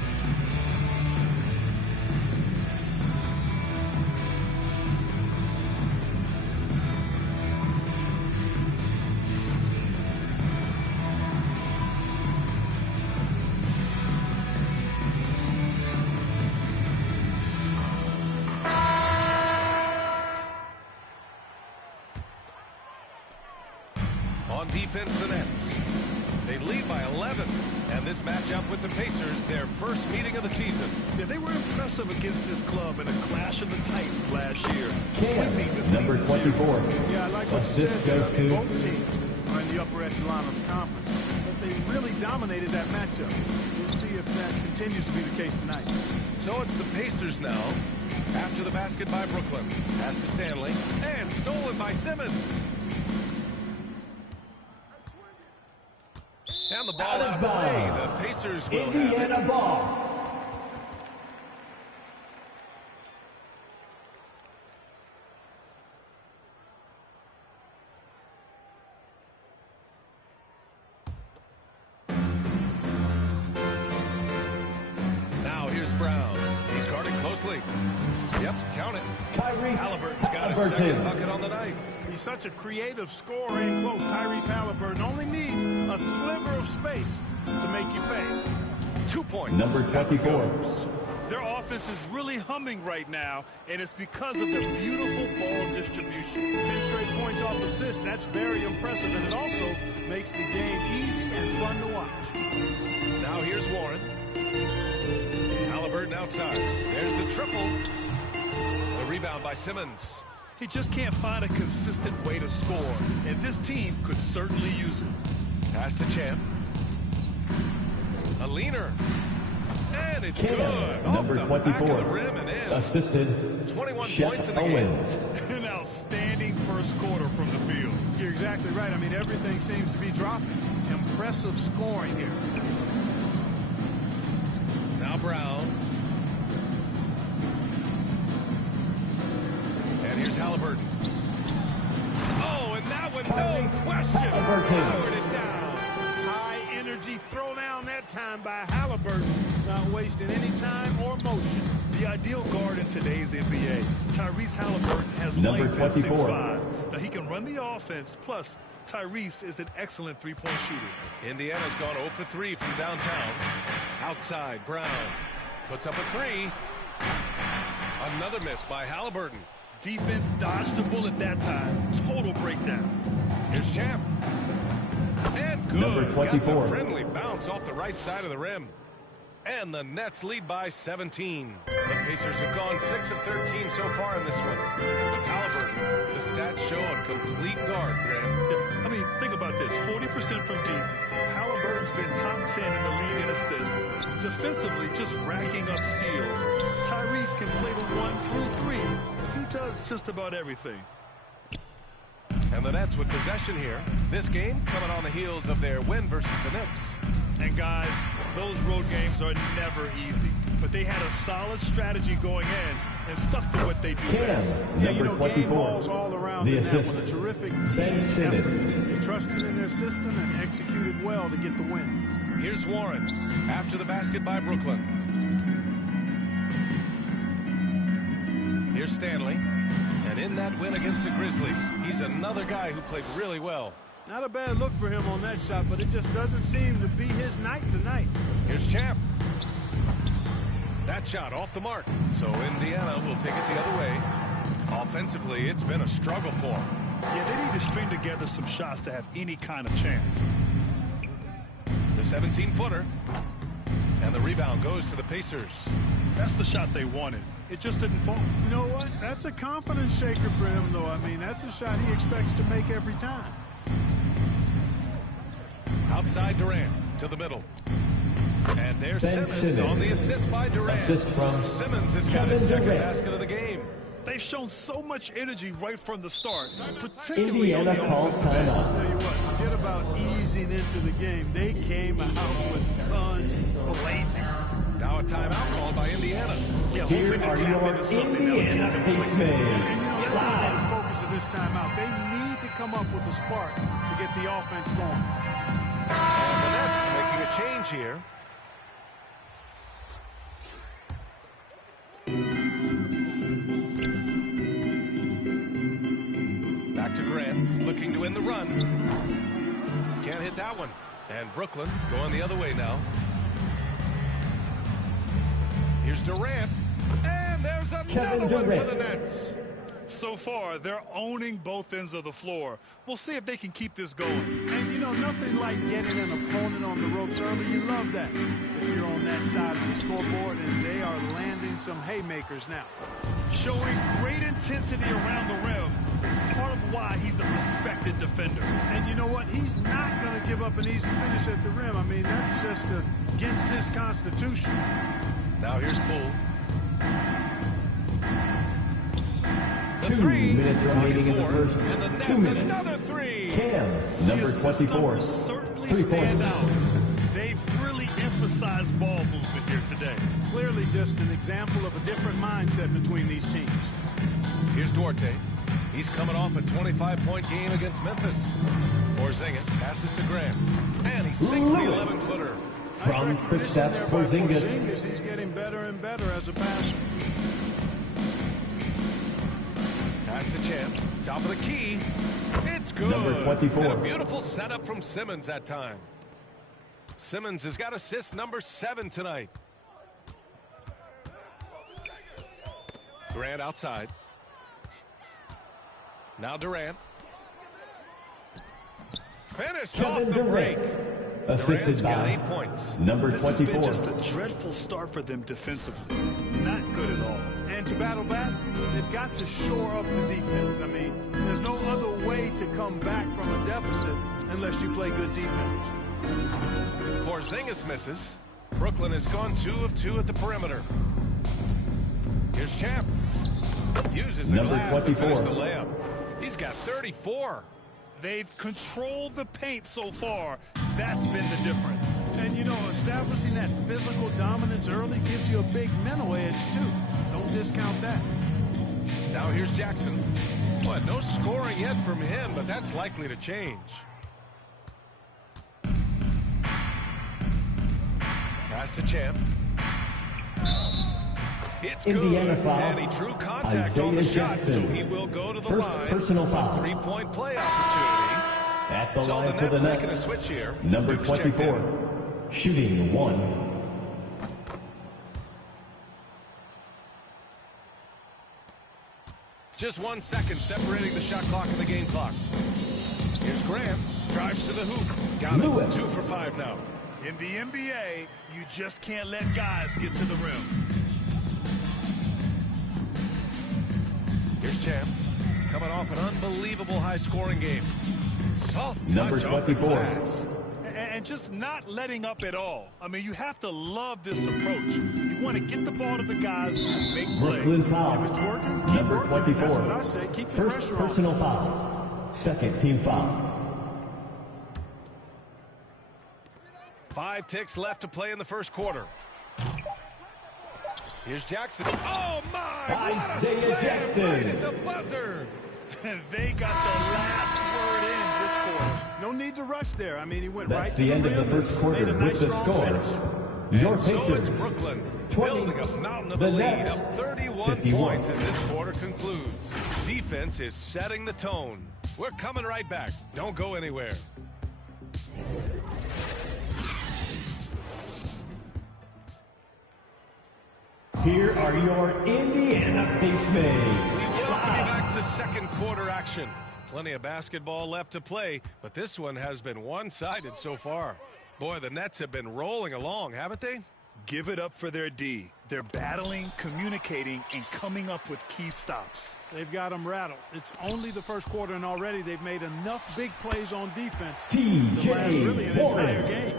On defense, the Nets. They lead by 11. And this matchup with the Pacers, their first meeting of the season. Yeah, they were impressive against this club in a clash of the Titans last year. Number 24. Yeah, I like what you Assist said. goes to Both teams are in the upper echelon of the conference, but they really dominated that matchup. We'll see if that continues to be the case tonight. So it's the Pacers now. After the basket by Brooklyn. Pass to Stanley. And stolen by Simmons. And the ball out of play. The Pacers will Indiana have it. ball. Now here's Brown. He's guarded closely. Yep, count it. Tyrese Halliburton's got a second bucket on the night. He's such a creative scorer in close. Tyrese Halliburton only needs a sliver of space to make you pay. 2 points. Number 24. Their offense is really humming right now, and it's because of their beautiful ball distribution. 10 straight points off assists, that's very impressive, and it also makes the game easy and fun to watch. Now here's Warren. Halliburton outside. There's the triple. The rebound by Simmons. He just can't find a consistent way to score, and this team could certainly use it. Pass to Champ. A leaner. And it's Cam, good. number Off the 24. back of the rim and in. Assisted 21 Chet points in the Owens. An outstanding first quarter from the field. You're exactly right. I mean, everything seems to be dropping. Impressive scoring here. Now Brown. And here's Halliburton. Oh, and that one, no question. Powered it down. High energy throw down that time by Halliburton. Not wasting any time or motion. The ideal guard in today's NBA. Tyrese Halliburton has Number length at 24. 6'5". Now he can run the offense. Plus, Tyrese is an excellent three-point shooter. Indiana's gone 0 for 3 from downtown. Outside, Brown puts up a 3. Another miss by Halliburton. Defense dodged a bullet that time. Total breakdown. Here's Champ. And good. Number 24. Got the friendly bounce off the right side of the rim. And the Nets lead by 17. The Pacers have gone 6 of 13 so far in this one. And with Halliburton, the stats show a complete guard, Graham. Yeah, I mean, think about this. 40% from deep. Halliburton's been top 10 in the league in assists. Defensively, just racking up steals. Tyrese can play the 1 through 3. He does just about everything. And the Nets with possession here. This game coming on the heels of their win versus the Knicks. And guys, those road games are never easy. But they had a solid strategy going in and stuck to what they do best. Yeah, you know, game balls all around The in that assist. one. A terrific Ben team Simmons. effort. They trusted in their system and executed well to get the win. Here's Warren after the basket by Brooklyn. Here's Stanley. And in that win against the Grizzlies, he's another guy who played really well. Not a bad look for him on that shot, but it just doesn't seem to be his night tonight. Here's Champ. That shot off the mark. So Indiana will take it the other way. Offensively, it's been a struggle for him. Yeah, they need to string together some shots to have any kind of chance. The 17-footer. And the rebound goes to the Pacers. That's the shot they wanted. It just didn't fall. You know what? That's a confidence shaker for him, though. I mean, that's a shot he expects to make every time. Outside Durant to the middle. And there's Ben Simmons on the assist by Durant. Assist from Simmons has got his second Durant. basket of the game. They've shown so much energy right from the start, particularly Indiana on the calls offensive end. timeout. I'll tell you what, forget about easing into the game. They came out with guns blazing. Now a timeout called by Indiana. Yeah, Here are your Indiana Pacemates. That's not the focus of this timeout. They need to come up with a spark to get the offense going. And the Nets making a change here. Back to Grant, looking to win the run. Can't hit that one. And Brooklyn going the other way now. Here's Durant. And there's another one for the Nets. So far, they're owning both ends of the floor. We'll see if they can keep this going. And, you know, nothing like getting an opponent on the ropes early. You love that if you're on that side of the scoreboard, and they are landing some haymakers now. Showing great intensity around the rim is part of why he's a respected defender. And you know what? He's not going to give up an easy finish at the rim. I mean, that's just against his constitution. Now here's Poole. 2 minutes remaining in the first. And the Nets 2 minutes. another three. Cam, number 24. 3 points. They've really emphasized ball movement here today. Clearly just an example of a different mindset between these teams. Here's Duarte. He's coming off a 25-point game against Memphis. Porzingis passes to Grant. And he sinks the 11-footer. From Kristaps Porzingis. He's getting better and better as a passer. Pass to Champ. Top of the key. It's good. Number 24. And a beautiful setup from Simmons that time. Simmons has got assist number 7 tonight. Durant outside. Now Durant. Finished off the break. Assisted by 8 points. number 24. This has been just a dreadful start for them defensively. Not good at all. And to battle back, they've got to shore up the defense. I mean, there's no other way to come back from a deficit unless you play good defense. Porzingis misses. Brooklyn has gone 2 of 2 at the perimeter. Here's Champ. Uses the Number glass 24. to finish the layup. He's got 34. They've controlled the paint so far. That's been the difference. And, you know, establishing that physical dominance early gives you a big mental edge, too. Don't discount that. Now here's Jackson. What, no scoring yet from him, but that's likely to change. Pass to Champ. It's Indiana good. foul. And he drew contact on the Isaiah shot, Jackson. so he will go to the First line. personal foul. 3-point play opportunity. At the So line the for the Nets making a Nets. switch here. Number Duke's checked 24. in. Shooting 1. Just 1 second separating the shot clock and the game clock. Here's Grant. Drives to the hoop. Got Lewis. it. 2 for 5 now. In the NBA, you just can't let guys get to the rim. Here's Champ. Coming off an unbelievable high-scoring game. Soft Number touch off the 24. glass. And just not letting up at all. I mean, you have to love this approach. You want to get the ball to the guys who make plays. Brooklyn foul. If it's working, keep Number working. 24. That's what I say. Keep the First pressure on. personal foul. Second team foul. 5 ticks left to play in the first quarter. Here's Jackson. Oh, my! Isaiah What a slam Jackson. right at the buzzer. They got the last word in this quarter. No need to rush there. I mean, he went That's right to the the end of rim. the first quarter Made a with nice, the strong score. finish. your So it's Pacers. Brooklyn 20, building a mountain of a the lead Nets, up 31 51. points as this quarter concludes. Defense is setting the tone. We're coming right back. Don't go anywhere. Here are your Indiana Pacemates. We welcome you back to second quarter action. Plenty of basketball left to play, but this one has been one-sided so far. Boy, the Nets have been rolling along, haven't they? Give it up for their D. They're battling, communicating, and coming up with key stops. They've got them rattled. It's only the first quarter, and already they've made enough big plays on defense to last really an entire game.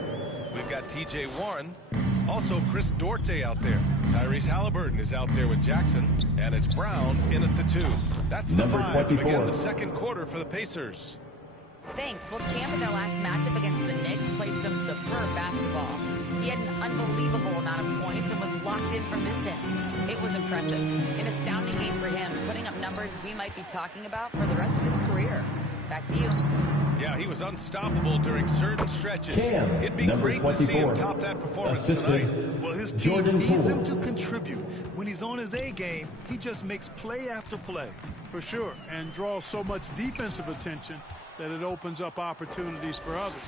We've got T.J. Warren, also Chris Duarte out there. Tyrese Halliburton is out there with Jackson, and it's Brown in at the 2. That's the Number 5 to 24. begin the second quarter for the Pacers. Thanks. Well, Champ in their last matchup against the Knicks played some superb basketball. He had an unbelievable amount of points and was locked in from distance. It was impressive. An astounding game for him, putting up numbers we might be talking about for the rest of his career. Back to you. Yeah, he was unstoppable during certain stretches. Cam, It'd be number great to see him 24. top that performance Assistant, tonight. Well, his team Jordan needs him Poole. to contribute. When he's on his A game, he just makes play after play. For sure, and draws so much defensive attention that it opens up opportunities for others.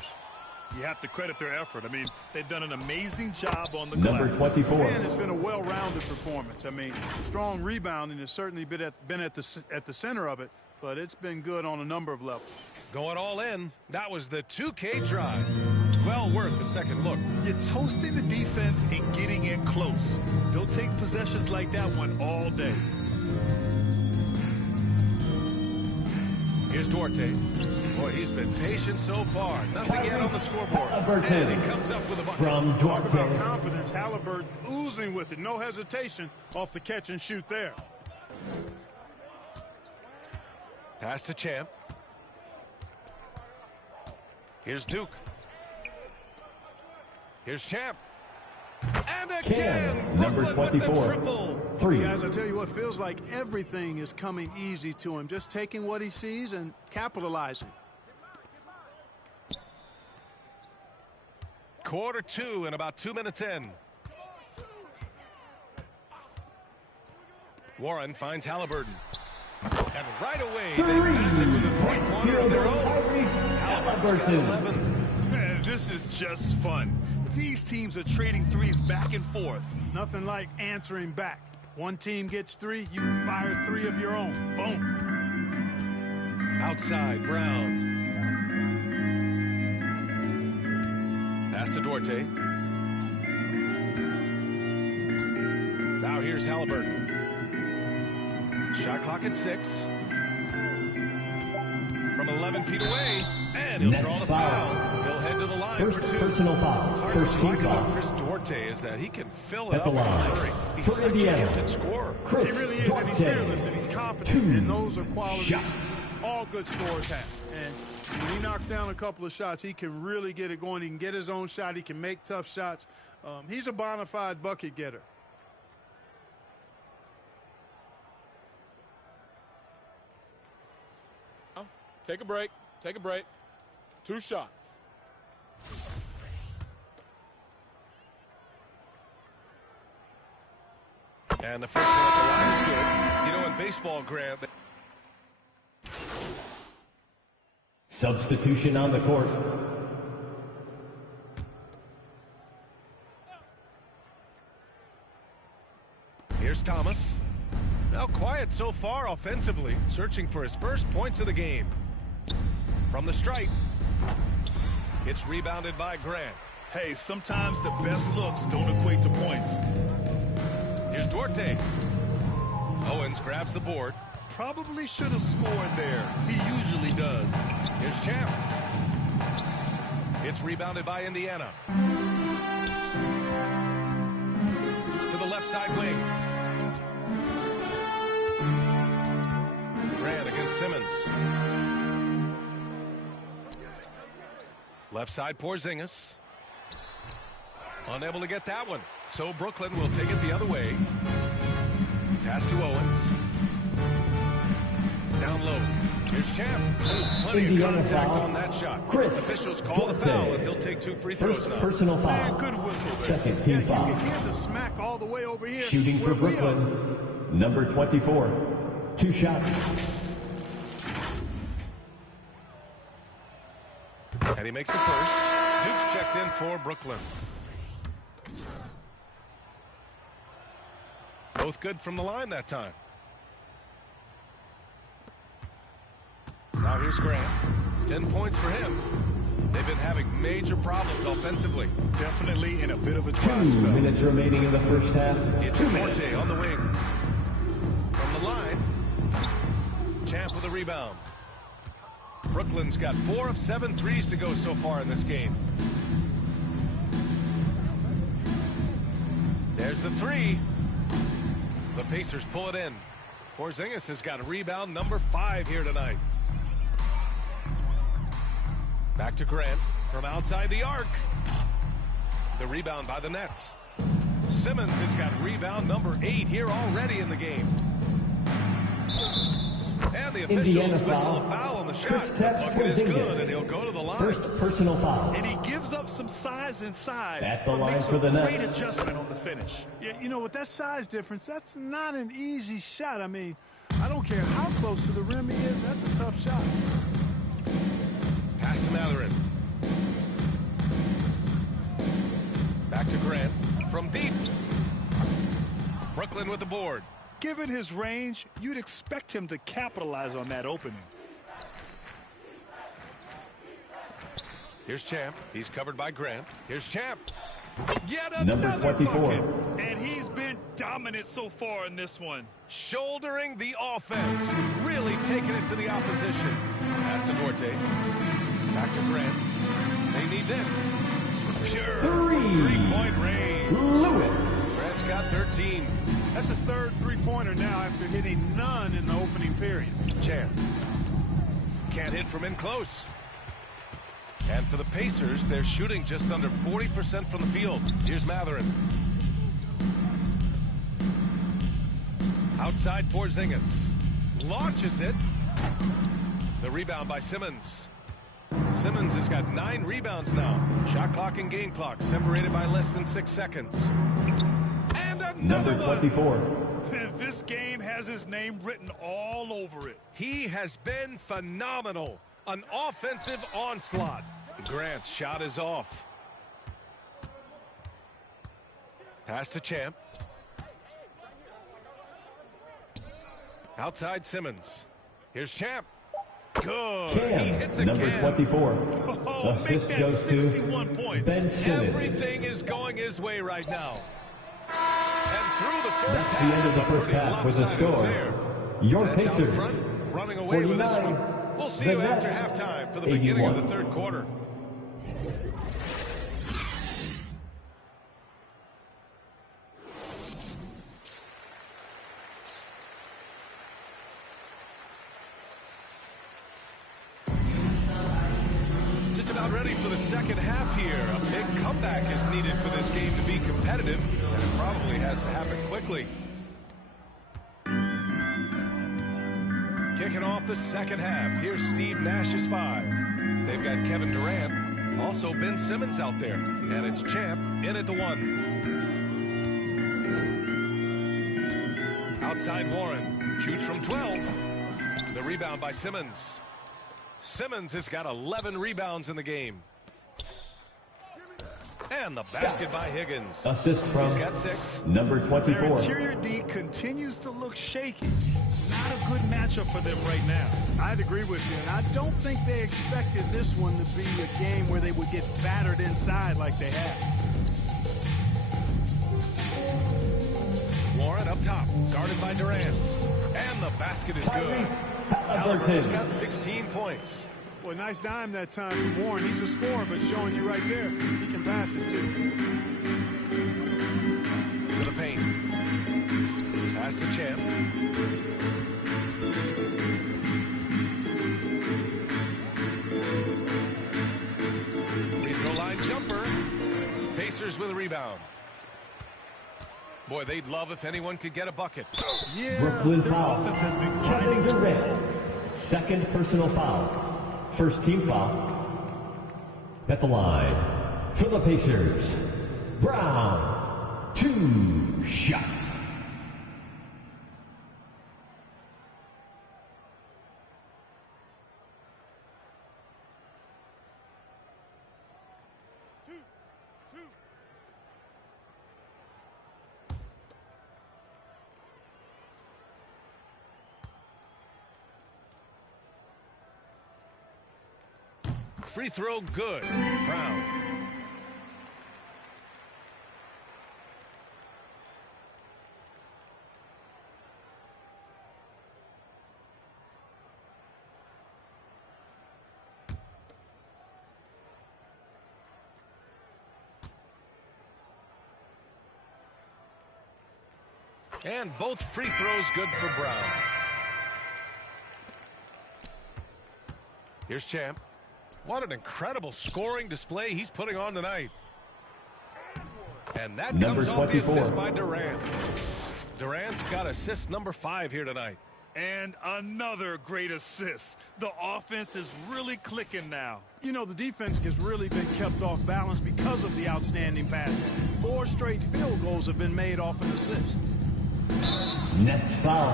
You have to credit their effort. I mean, they've done an amazing job on the Number glass. 24. And it's been a well-rounded performance. I mean, strong rebounding has certainly been at the center of it, but it's been good on a number of levels. Going all in, that was the 2K drive. Well worth a second look. You're toasting the defense and getting in close. They'll take possessions like that one all day. Here's Duarte. Boy, he's been patient so far. Nothing yet on the scoreboard. Halliburton. And he comes up with a bucket. From Talk about Duarte. confidence. Halliburton oozing with it. No hesitation off the catch and shoot there. Pass to Champ. Here's Duke. Here's Champ. And again, Cam, number Brooklyn with the 24. triple. 3. Guys, I tell you what, feels like everything is coming easy to him. Just taking what he sees and capitalizing. Quarter 2 and about 2 minutes in. Warren finds Halliburton. And right away, they match it with a three-pointer of their own. Tyrese Halliburton's got 11. Man, this is just fun. These teams are trading threes back and forth. Nothing like answering back. One team gets 3, you fire 3 of your own. Boom. Outside, Brown. Pass to Duarte. Now here's Halliburton. Shot clock at 6. From 11 feet away, and he'll Next draw the foul. foul. He'll head to the line First for 2. personal foul. Hard First to team like about foul. Chris Duarte is that he can fill it At up the in a line. hurry. He's For such a Indiana. gifted scorer. Chris He really is, and he's Duarte. fearless, and he's confident. 2 And those are qualities shots. all good scorers have. And when he knocks down a couple of shots, he can really get it going. He can get his own shot. He can make tough shots. He's a bona fide bucket getter. Take a break. Take a break. 2 shots. And the first one at the line is good. You know, in baseball, Grant, Substitution on the court. here's Thomas. Now quiet so far offensively, searching for his first points of the game. From the stripe, it's rebounded by Grant. Hey, sometimes the best looks don't equate to points. Here's Duarte. Owens grabs the board. Probably should have scored there. He usually does. Here's Champ. It's rebounded by Indiana. To the left side wing. Grant against Simmons. Left side Porzingis. Unable to get that one. So Brooklyn will take it the other way. Pass to Owens. Down low. Here's Champ. Plenty of Indiana contact foul. on that shot. Chris Officials call the Duarte. foul, and he'll take 2 free throws First now. personal foul. Good whistle there. Second team You foul. can hear the smack all the way over here. Shooting for where we are. Brooklyn, number 24. 2 shots. And he makes the first. Duke's checked in for Brooklyn. Both good from the line that time. Now here's Grant. 10 points for him. They've been having major problems offensively. Definitely in a bit of a 2 dry spell. minutes remaining in the first half. It's 2 minutes. Forte on the wing. From the line, Champ with a rebound. Brooklyn's got 4 of 7 threes to go so far in this game. There's the 3. The Pacers pull it in. Porzingis has got a rebound number 5 here tonight. Back to Grant from outside the arc. The rebound by the Nets. Simmons has got rebound number 8 here already in the game. And the officials Indiana whistle foul. a foul on the shot. Kristaps Bucket is good, Porzingis. and he'll go to the line. First personal foul. And he gives up some size inside. At the but line makes for a the great Nets. adjustment on the finish. Yeah, you know, with that size difference, that's not an easy shot. I mean, I don't care how close to the rim he is. That's a tough shot. Pass to Mathurin. Back to Grant from deep. Brooklyn with the board. Given his range, you'd expect him to capitalize on that opening. Here's Champ. He's covered by Grant. Here's Champ. Yet Number another 24. bucket. And he's been dominant so far in this one. Shouldering the offense. Really taking it to the opposition. Pass to Duarte. Back to Grant. They need this. Pure 3-point range. Lewis. Grant's got 13. That's his third three-pointer now after hitting none in the opening period. Champ. Can't hit from in close. And for the Pacers, they're shooting just under 40% from the field. Here's Mathurin. Outside Porzingis. Launches it. The rebound by Simmons. Simmons has got 9 rebounds now. Shot clock and game clock separated by less than 6 seconds. And another Number one. 24. This game has his name written all over it. He has been phenomenal. An offensive onslaught. Grant's shot is off. Pass to Champ. Outside Simmons. Here's Champ. Good. He hits Cam, number again. 24. Oh, Assist make that goes 61 to points. Ben Simmons. Everything is going his way right now. And through the first That's the half, end of the first pretty half with the lopsided score. affair. Your Nets out Pacers, front, running away with this 49. one. We'll see The you after Nets, halftime for the beginning of 81. the third quarter. Just about ready for the second half here. A big comeback is needed for this game to be competitive, and it probably has to happen quickly. Kicking off the second half. Here's Steve Nash's 5. They've got Kevin Durant, also Ben Simmons out there, and it's Champ in at the 1. Outside Warren, shoots from 12. The rebound by Simmons. Simmons has got 11 rebounds in the game. And the basket by Higgins. Assist from He's got 6. number Their 24. interior D continues to look shaky. Not a good matchup for them right now. I'd agree with you, and I don't think they expected this one to be a game where they would get battered inside like they have. Warren up top, guarded by Durant. And the basket is good. Halliburton's got 16 points. Boy, nice dime that time from Warren. He's a scorer, but showing you right there, he can pass it too. To the paint. Pass to Champ. Free throw line jumper. Pacers with a rebound. Boy, they'd love if anyone could get a bucket. Yeah, Brooklyn their foul. offense has been Kevin grinding. Durant. Second personal foul. First team foul. At the line for the Pacers, Brown. 2 shots. Free throw good. Brown. And both free throws good for Brown. Here's Champ. What an incredible scoring display he's putting on tonight. And that Number comes off the 24. assist by Durant. Durant's got assist number 5 here tonight. And another great assist. The offense is really clicking now. You know, the defense has really been kept off balance because of the outstanding passes. 4 straight field goals have been made off an assist. Next foul.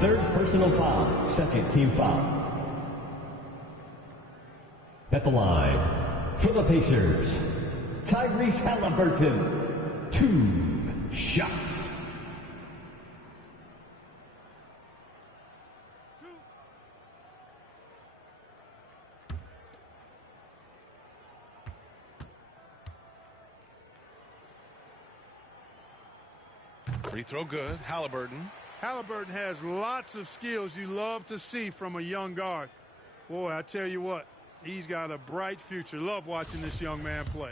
Third personal foul. Second team foul. At the line for the Pacers, Tyrese Halliburton. 2 shots. Free throw good. Halliburton. Halliburton has lots of skills you love to see from a young guard. Boy, I tell you what, he's got a bright future. Love watching this young man play.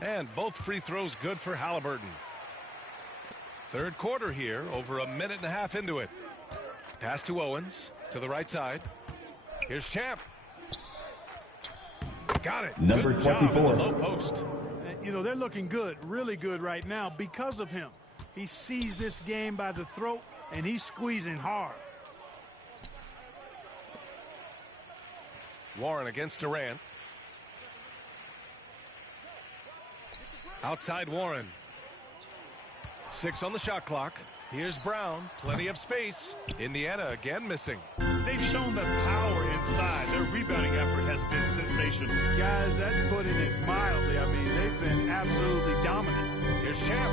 And both free throws good for Halliburton. Third quarter here, over a minute and a half into it. Pass to Owens, to the right side. Here's Champ. Got it. Number Good job in 24. the low post. You know, they're looking good, really good right now because of him. He sees this game by the throat, and he's squeezing hard. Warren against Durant. Outside Warren. 6 on the shot clock. Here's Brown. Plenty of space. Indiana again missing. They've shown the power inside. Their rebounding effort has been sensational. Guys, that's putting it mildly. I mean, they've been absolutely dominant. Here's Champ.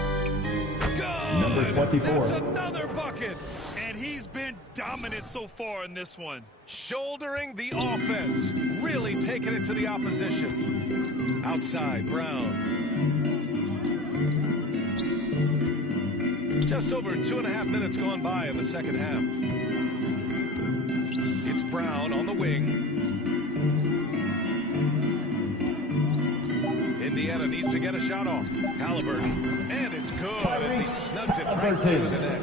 Good. Number 24. That's another bucket. And he's been dominant so far in this one. Shouldering the offense. Really taking it to the opposition. Outside, Brown. Just over 2.5 minutes gone by in the second half. It's Brown on the wing. Indiana needs to get a shot off. Halliburton. And it's good as he snugs it right through the net.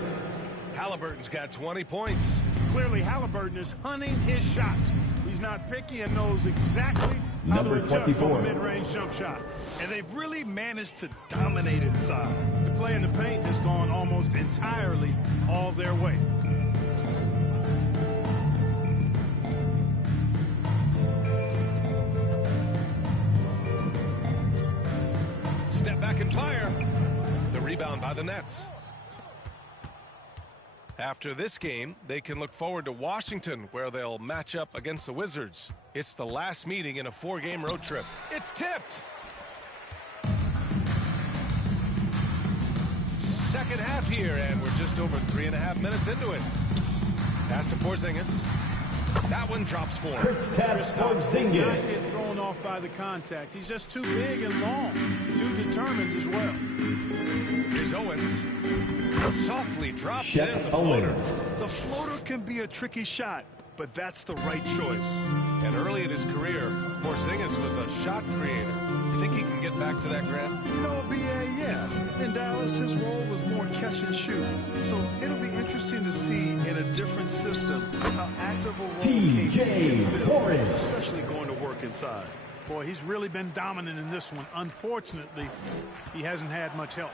Halliburton's got 20 points. Clearly, Halliburton is hunting his shots. He's not picky and knows exactly how to adjust on a mid-range jump shot. And they've really managed to dominate inside. The play in the paint has gone almost entirely all their way. Step back and fire. The rebound by the Nets. After this game, they can look forward to Washington, where they'll match up against the Wizards. It's the last meeting in a 4-game road trip. It's tipped. Second half here, and we're just over 3.5 minutes into it. Pass to Porzingis. That one drops for him. Kristaps Porzingis. Not getting thrown off by the contact. He's just too big and long, too determined as well. Here's Owens. Softly drops Chet in the floater. Owens. The floater can be a tricky shot, but that's the right choice. And early in his career, Porzingis was a shot creator. You think he can get back to that, Grant? You know, BA, yeah. In Dallas, his role was more catch and shoot. So it'll be interesting to see in a different system how active a role TJ Warren. especially going to work inside. Boy, he's really been dominant in this one. Unfortunately, he hasn't had much help.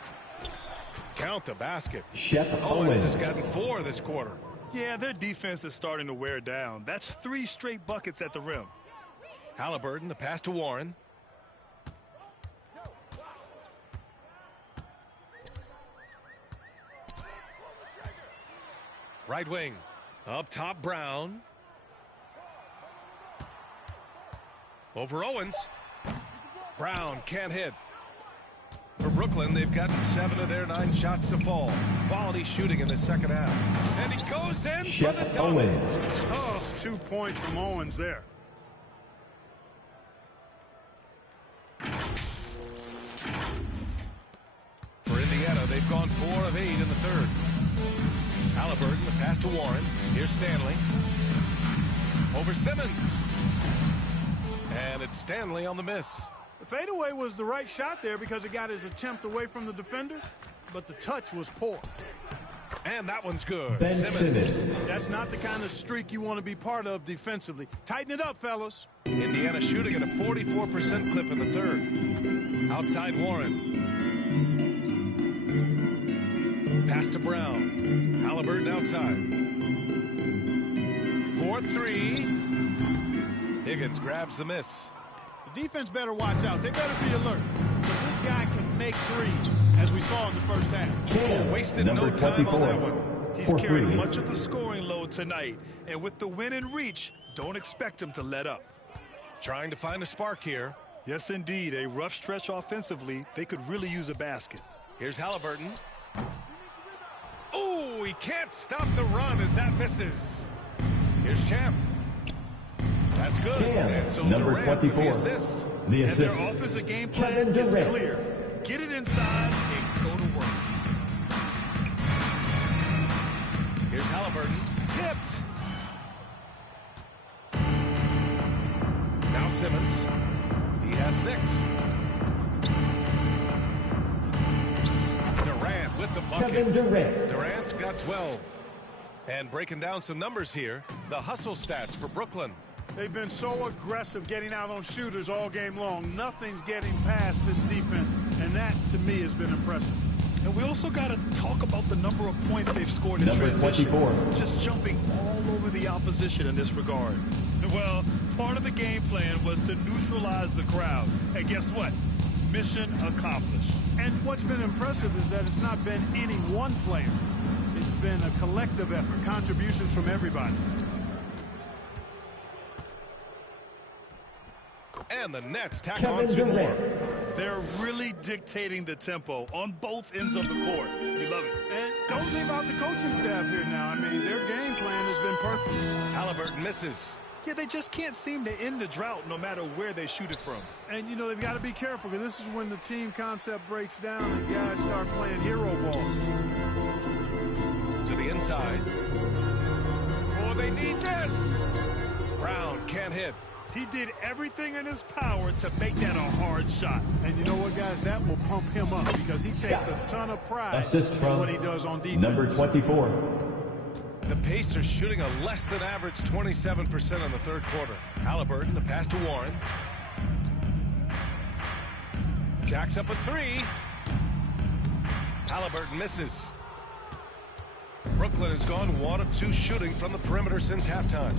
Count the basket. Shep Owens has Owens. gotten 4 this quarter. Yeah, their defense is starting to wear down. That's 3 straight buckets at the rim. Halliburton, the pass to Warren. Right wing. Up top, Brown. Over Owens. Brown can't hit. For Brooklyn, they've gotten 7 of their 9 shots to fall. Quality shooting in the second half. And he goes in Shep for the dunk. Owens. Tough 2 points from Owens there. For Indiana, they've gone 4 of 8 in the third. Halliburton, the pass to Warren. Here's Stanley. Over Simmons. And it's Stanley on the miss. The fadeaway was the right shot there because it got his attempt away from the defender, but the touch was poor. And that one's good. Ben Simmons. That's not the kind of streak you want to be part of defensively. Tighten it up, fellas. Indiana shooting at a 44% clip in the third. Outside Warren. Pass to Brown. Halliburton outside. 4-3. Higgins grabs the miss. The defense better watch out. They better be alert. But this guy can make threes, as we saw in the first half. Cam, Wasted number no time 24. on that one. He's For carried free. much of the scoring load tonight. And with the win in reach, don't expect him to let up. Trying to find a spark here. Yes, indeed. A rough stretch offensively. They could really use a basket. Here's Halliburton. Oh, he can't stop the run as that misses. Here's Champ. That's good. Cam, And so number Durant with 24. the assist. The And assist. their offensive game plan Kevin is Durant. clear. Get it inside and go to work. Here's Halliburton. Tipped. Now Simmons. He has 6. Durant with the bucket. Kevin Durant. Durant's got 12. And breaking down some numbers here, the hustle stats for Brooklyn. They've been so aggressive getting out on shooters all game long. Nothing's getting past this defense, and that, to me, has been impressive. And we also got to talk about the number of points they've scored in Number transition. 24. Just jumping all over the opposition in this regard. Well, part of the game plan was to neutralize the crowd. And guess what? Mission accomplished. And what's been impressive is that it's not been any one player. It's been a collective effort, contributions from everybody. And the Nets tack Kevin on 2 more. Durant. They're really dictating the tempo on both ends of the court. We love it. And don't leave out the coaching staff here now. I mean, their game plan has been perfect. Halliburton misses. Yeah, they just can't seem to end the drought no matter where they shoot it from. And, you know, they've got to be careful because this is when the team concept breaks down and guys start playing hero ball. To the inside. Oh, they need this. Brown can't hit. He did everything in his power to make that a hard shot. And you know what, guys? That will pump him up because he takes a ton of pride Assist in from what he does on defense. number 24. The Pacers shooting a less than average 27% in the third quarter. Halliburton, the pass to Warren. Jacks up a 3. Halliburton misses. Brooklyn has gone 1 of 2 shooting from the perimeter since halftime.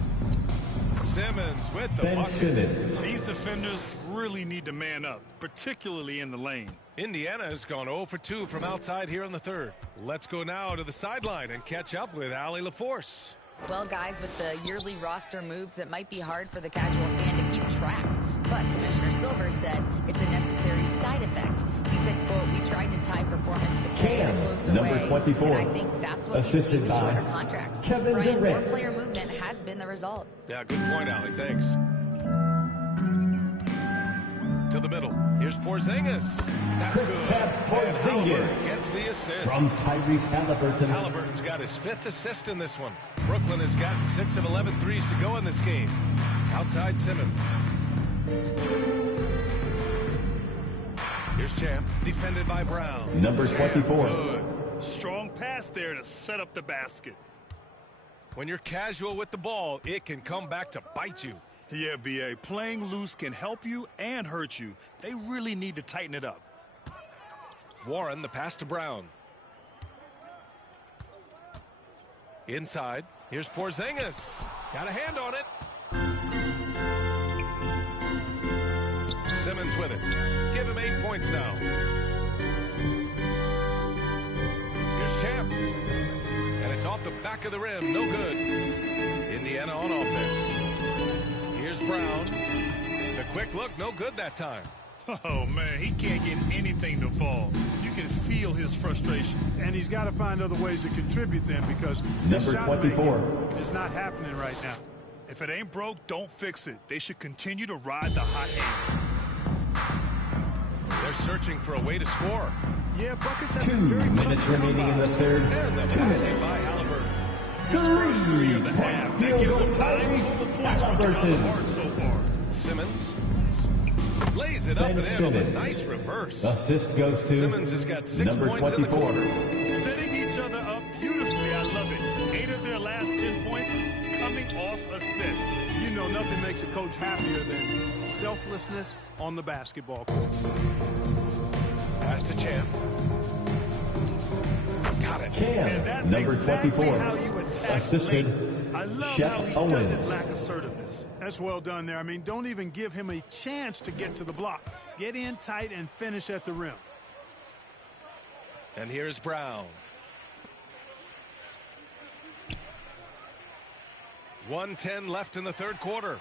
Simmons with the Ben bucket. Simmons. These defenders really need to man up, particularly in the lane. Indiana has gone 0 for 2 from outside here in the third. Let's go now to the sideline and catch up with Allie LaForce. Well, guys, with the yearly roster moves, it might be hard for the casual fan to keep track. But Commissioner Silver said it's a necessary side effect. He said, quote, we tried to tie performance to pay in a closer number way. 24. And I think that's what Assisted we see with by shorter contracts. Kevin Brian, Durant. more player movement has been the result. Yeah, good point, Allie. Thanks. To the middle. Here's Porzingis. That's good. Kristaps And Porzingis. Halliburton gets the assist. From Tyrese Halliburton. Halliburton's got his 5th assist in this one. Brooklyn has gotten 6 of 11 threes to go in this game. Outside Simmons. Here's Champ, defended by Brown. Number Champ, 24. good. Strong pass there to set up the basket. When you're casual with the ball, it can come back to bite you. Yeah, B.A. Playing loose can help you and hurt you. They really need to tighten it up. Warren, the pass to Brown. Inside. Here's Porzingis. Got a hand on it. Simmons with it. Give him 8 points now. Here's Champ. And it's off the back of the rim. No good. Indiana on offense. Here's Brown. The quick look. No good that time. Oh, man, he can't get anything to fall. You can feel his frustration. And he's got to find other ways to contribute then because number 24 is not happening right now. If it ain't broke, don't fix it. They should continue to ride the hot hand. They're searching for a way to score. Yeah, buckets have 2 been very minutes remaining in the third. And the 2 minutes. by Halliburton. His first 3 of the half. That gives him time to the points from the hard so far. Simmons lays it up and in on a nice reverse. Assist goes to Simmons has got 6 number points 24. in the quarter. Setting each other up beautifully. I love it. 8 of their last 10 points coming off assists. You know nothing makes a coach happier than selflessness on the basketball court. Pass to Champ. Got it. And that's number exactly 24. how you attack Assisted late. I love Chet how he Owens. doesn't lack assertiveness. That's well done there. I mean, don't even give him a chance to get to the block. Get in tight and finish at the rim. And here's Brown. 1:10 left in the third quarter.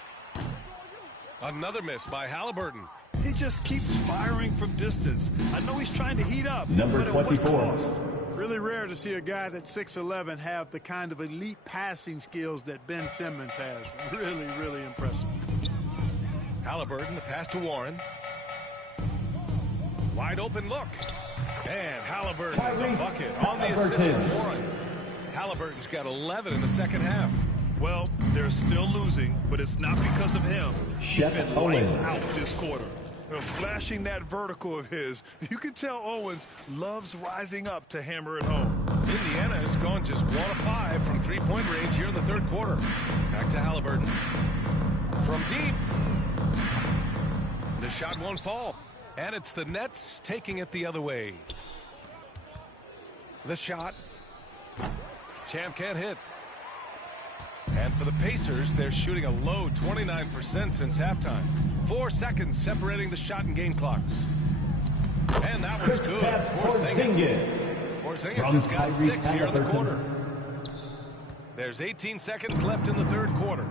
Another miss by Halliburton. He just keeps firing from distance. I know he's trying to heat up. Number but at what 24. cost? Really rare to see a guy that's 6'11" have the kind of elite passing skills that Ben Simmons has. Really, really impressive. Halliburton, the pass to Warren. Wide open look. And Halliburton with the bucket on the assist from Warren. Halliburton's got 11 in the second half. Well, they're still losing, but it's not because of him. He's been lights out this quarter. Flashing that vertical of his, you can tell Owens loves rising up to hammer it home. Indiana has gone just 1 of 5 from three-point range here in the third quarter. Back to Halliburton. From deep. The shot won't fall. And it's the Nets taking it the other way. The shot. Champ can't hit. And for the Pacers, they're shooting a low 29% since halftime. 4 seconds separating the shot and game clocks. And that was good. Porzingis has got 6 here in the quarter. There's 18 seconds left in the third quarter.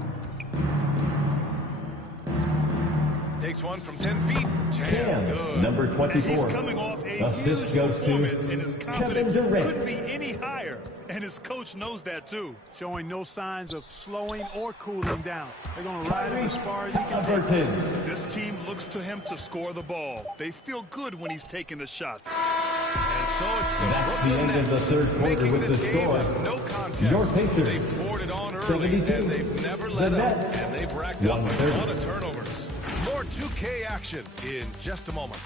Takes one from 10 feet. Cam, number 24. He's coming off a assist huge goes performance, to and his Kevin confidence Durant. couldn't be any higher. And his coach knows that too, showing no signs of slowing or cooling down. They're going to ride him as far as he can take it. This team looks to him to score the ball. They feel good when he's taking the shots. And so it's the That's the end of the third quarter with the score. No contest. Your Pacers, They poured it on early, 72. and they've never let The up. Nets, And they've racked up a 130. ton of turnovers. More 2K action in just a moment.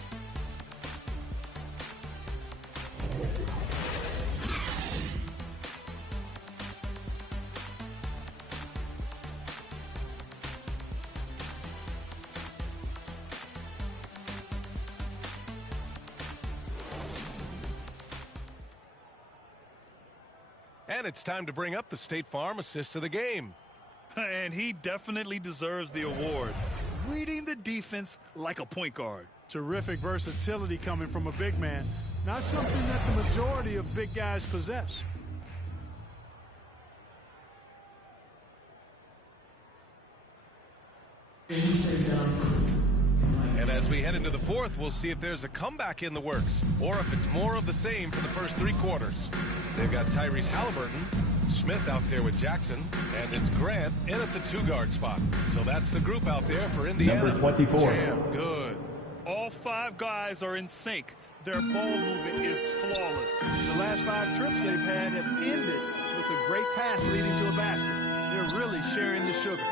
And it's time to bring up the State Farm assist of the game. And he definitely deserves the award. Reading the defense like a point guard. Terrific versatility coming from a big man. Not something that the majority of big guys possess. And as we head into the fourth, we'll see if there's a comeback in the works or if it's more of the same for the first 3 quarters. They've got Tyrese Halliburton, Smith out there with Jackson, and it's Grant in at the 2-guard spot. So that's the group out there for Indiana. Number 24. Jam, good. All 5 guys are in sync. Their ball movement is flawless. The last 5 trips they've had have ended with a great pass leading to a basket. They're really sharing the sugar.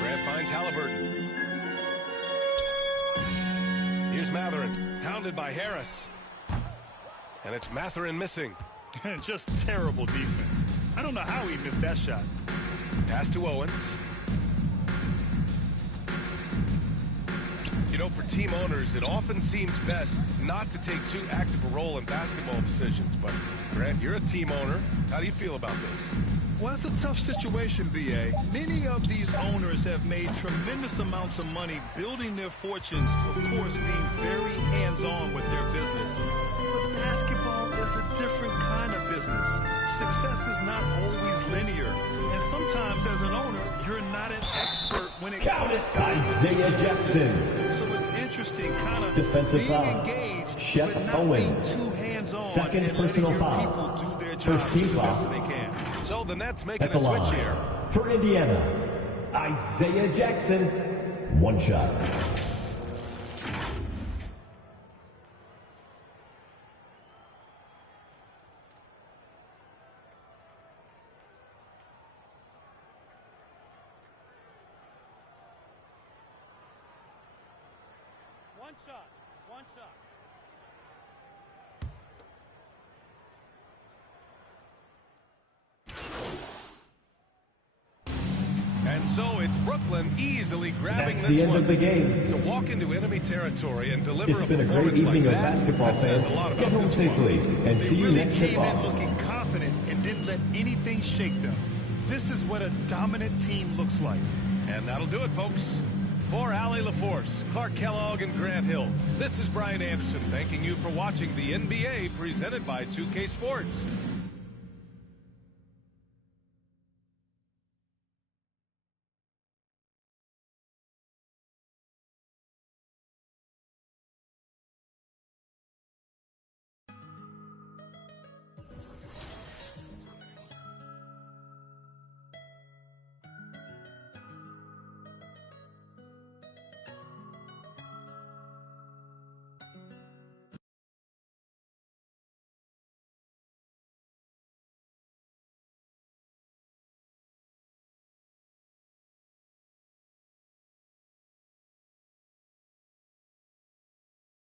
Grant finds Halliburton. Here's Matherin, pounded by Harris. And it's Matherin missing. Just terrible defense. I don't know how he missed that shot. Pass to Owens. You know, for team owners, it often seems best not to take too active a role in basketball decisions. But, Grant, you're a team owner. How do you feel about this? Well, it's a tough situation, B.A. Many of these owners have made tremendous amounts of money building their fortunes, of course, being very hands-on with their business. But basketball is a different kind of business. Success is not always linear. And sometimes, as an owner, you're not an expert when it comes to Isaiah Jackson. So it's interesting, kind of Defensive being foul. engaged, Shep but not Owens. being too hands-on. Second and personal letting your people foul. do their First job team as best foul. they can. So the Nets making At the a switch line. here. For Indiana, Isaiah Jackson. One shot. One shot. One shot. And so it's Brooklyn easily grabbing That's this the end one. of the game. To walk into enemy territory and deliver It's a been a great performance evening like of that, basketball that says fans. a lot Get about home this safely one. and They see you really next came tip-off. in looking confident and didn't let anything shake them. This is what a dominant team looks like. And that'll do it, folks. For Allie LaForce, Clark Kellogg, and Grant Hill, this is Brian Anderson thanking you for watching the NBA presented by 2K Sports.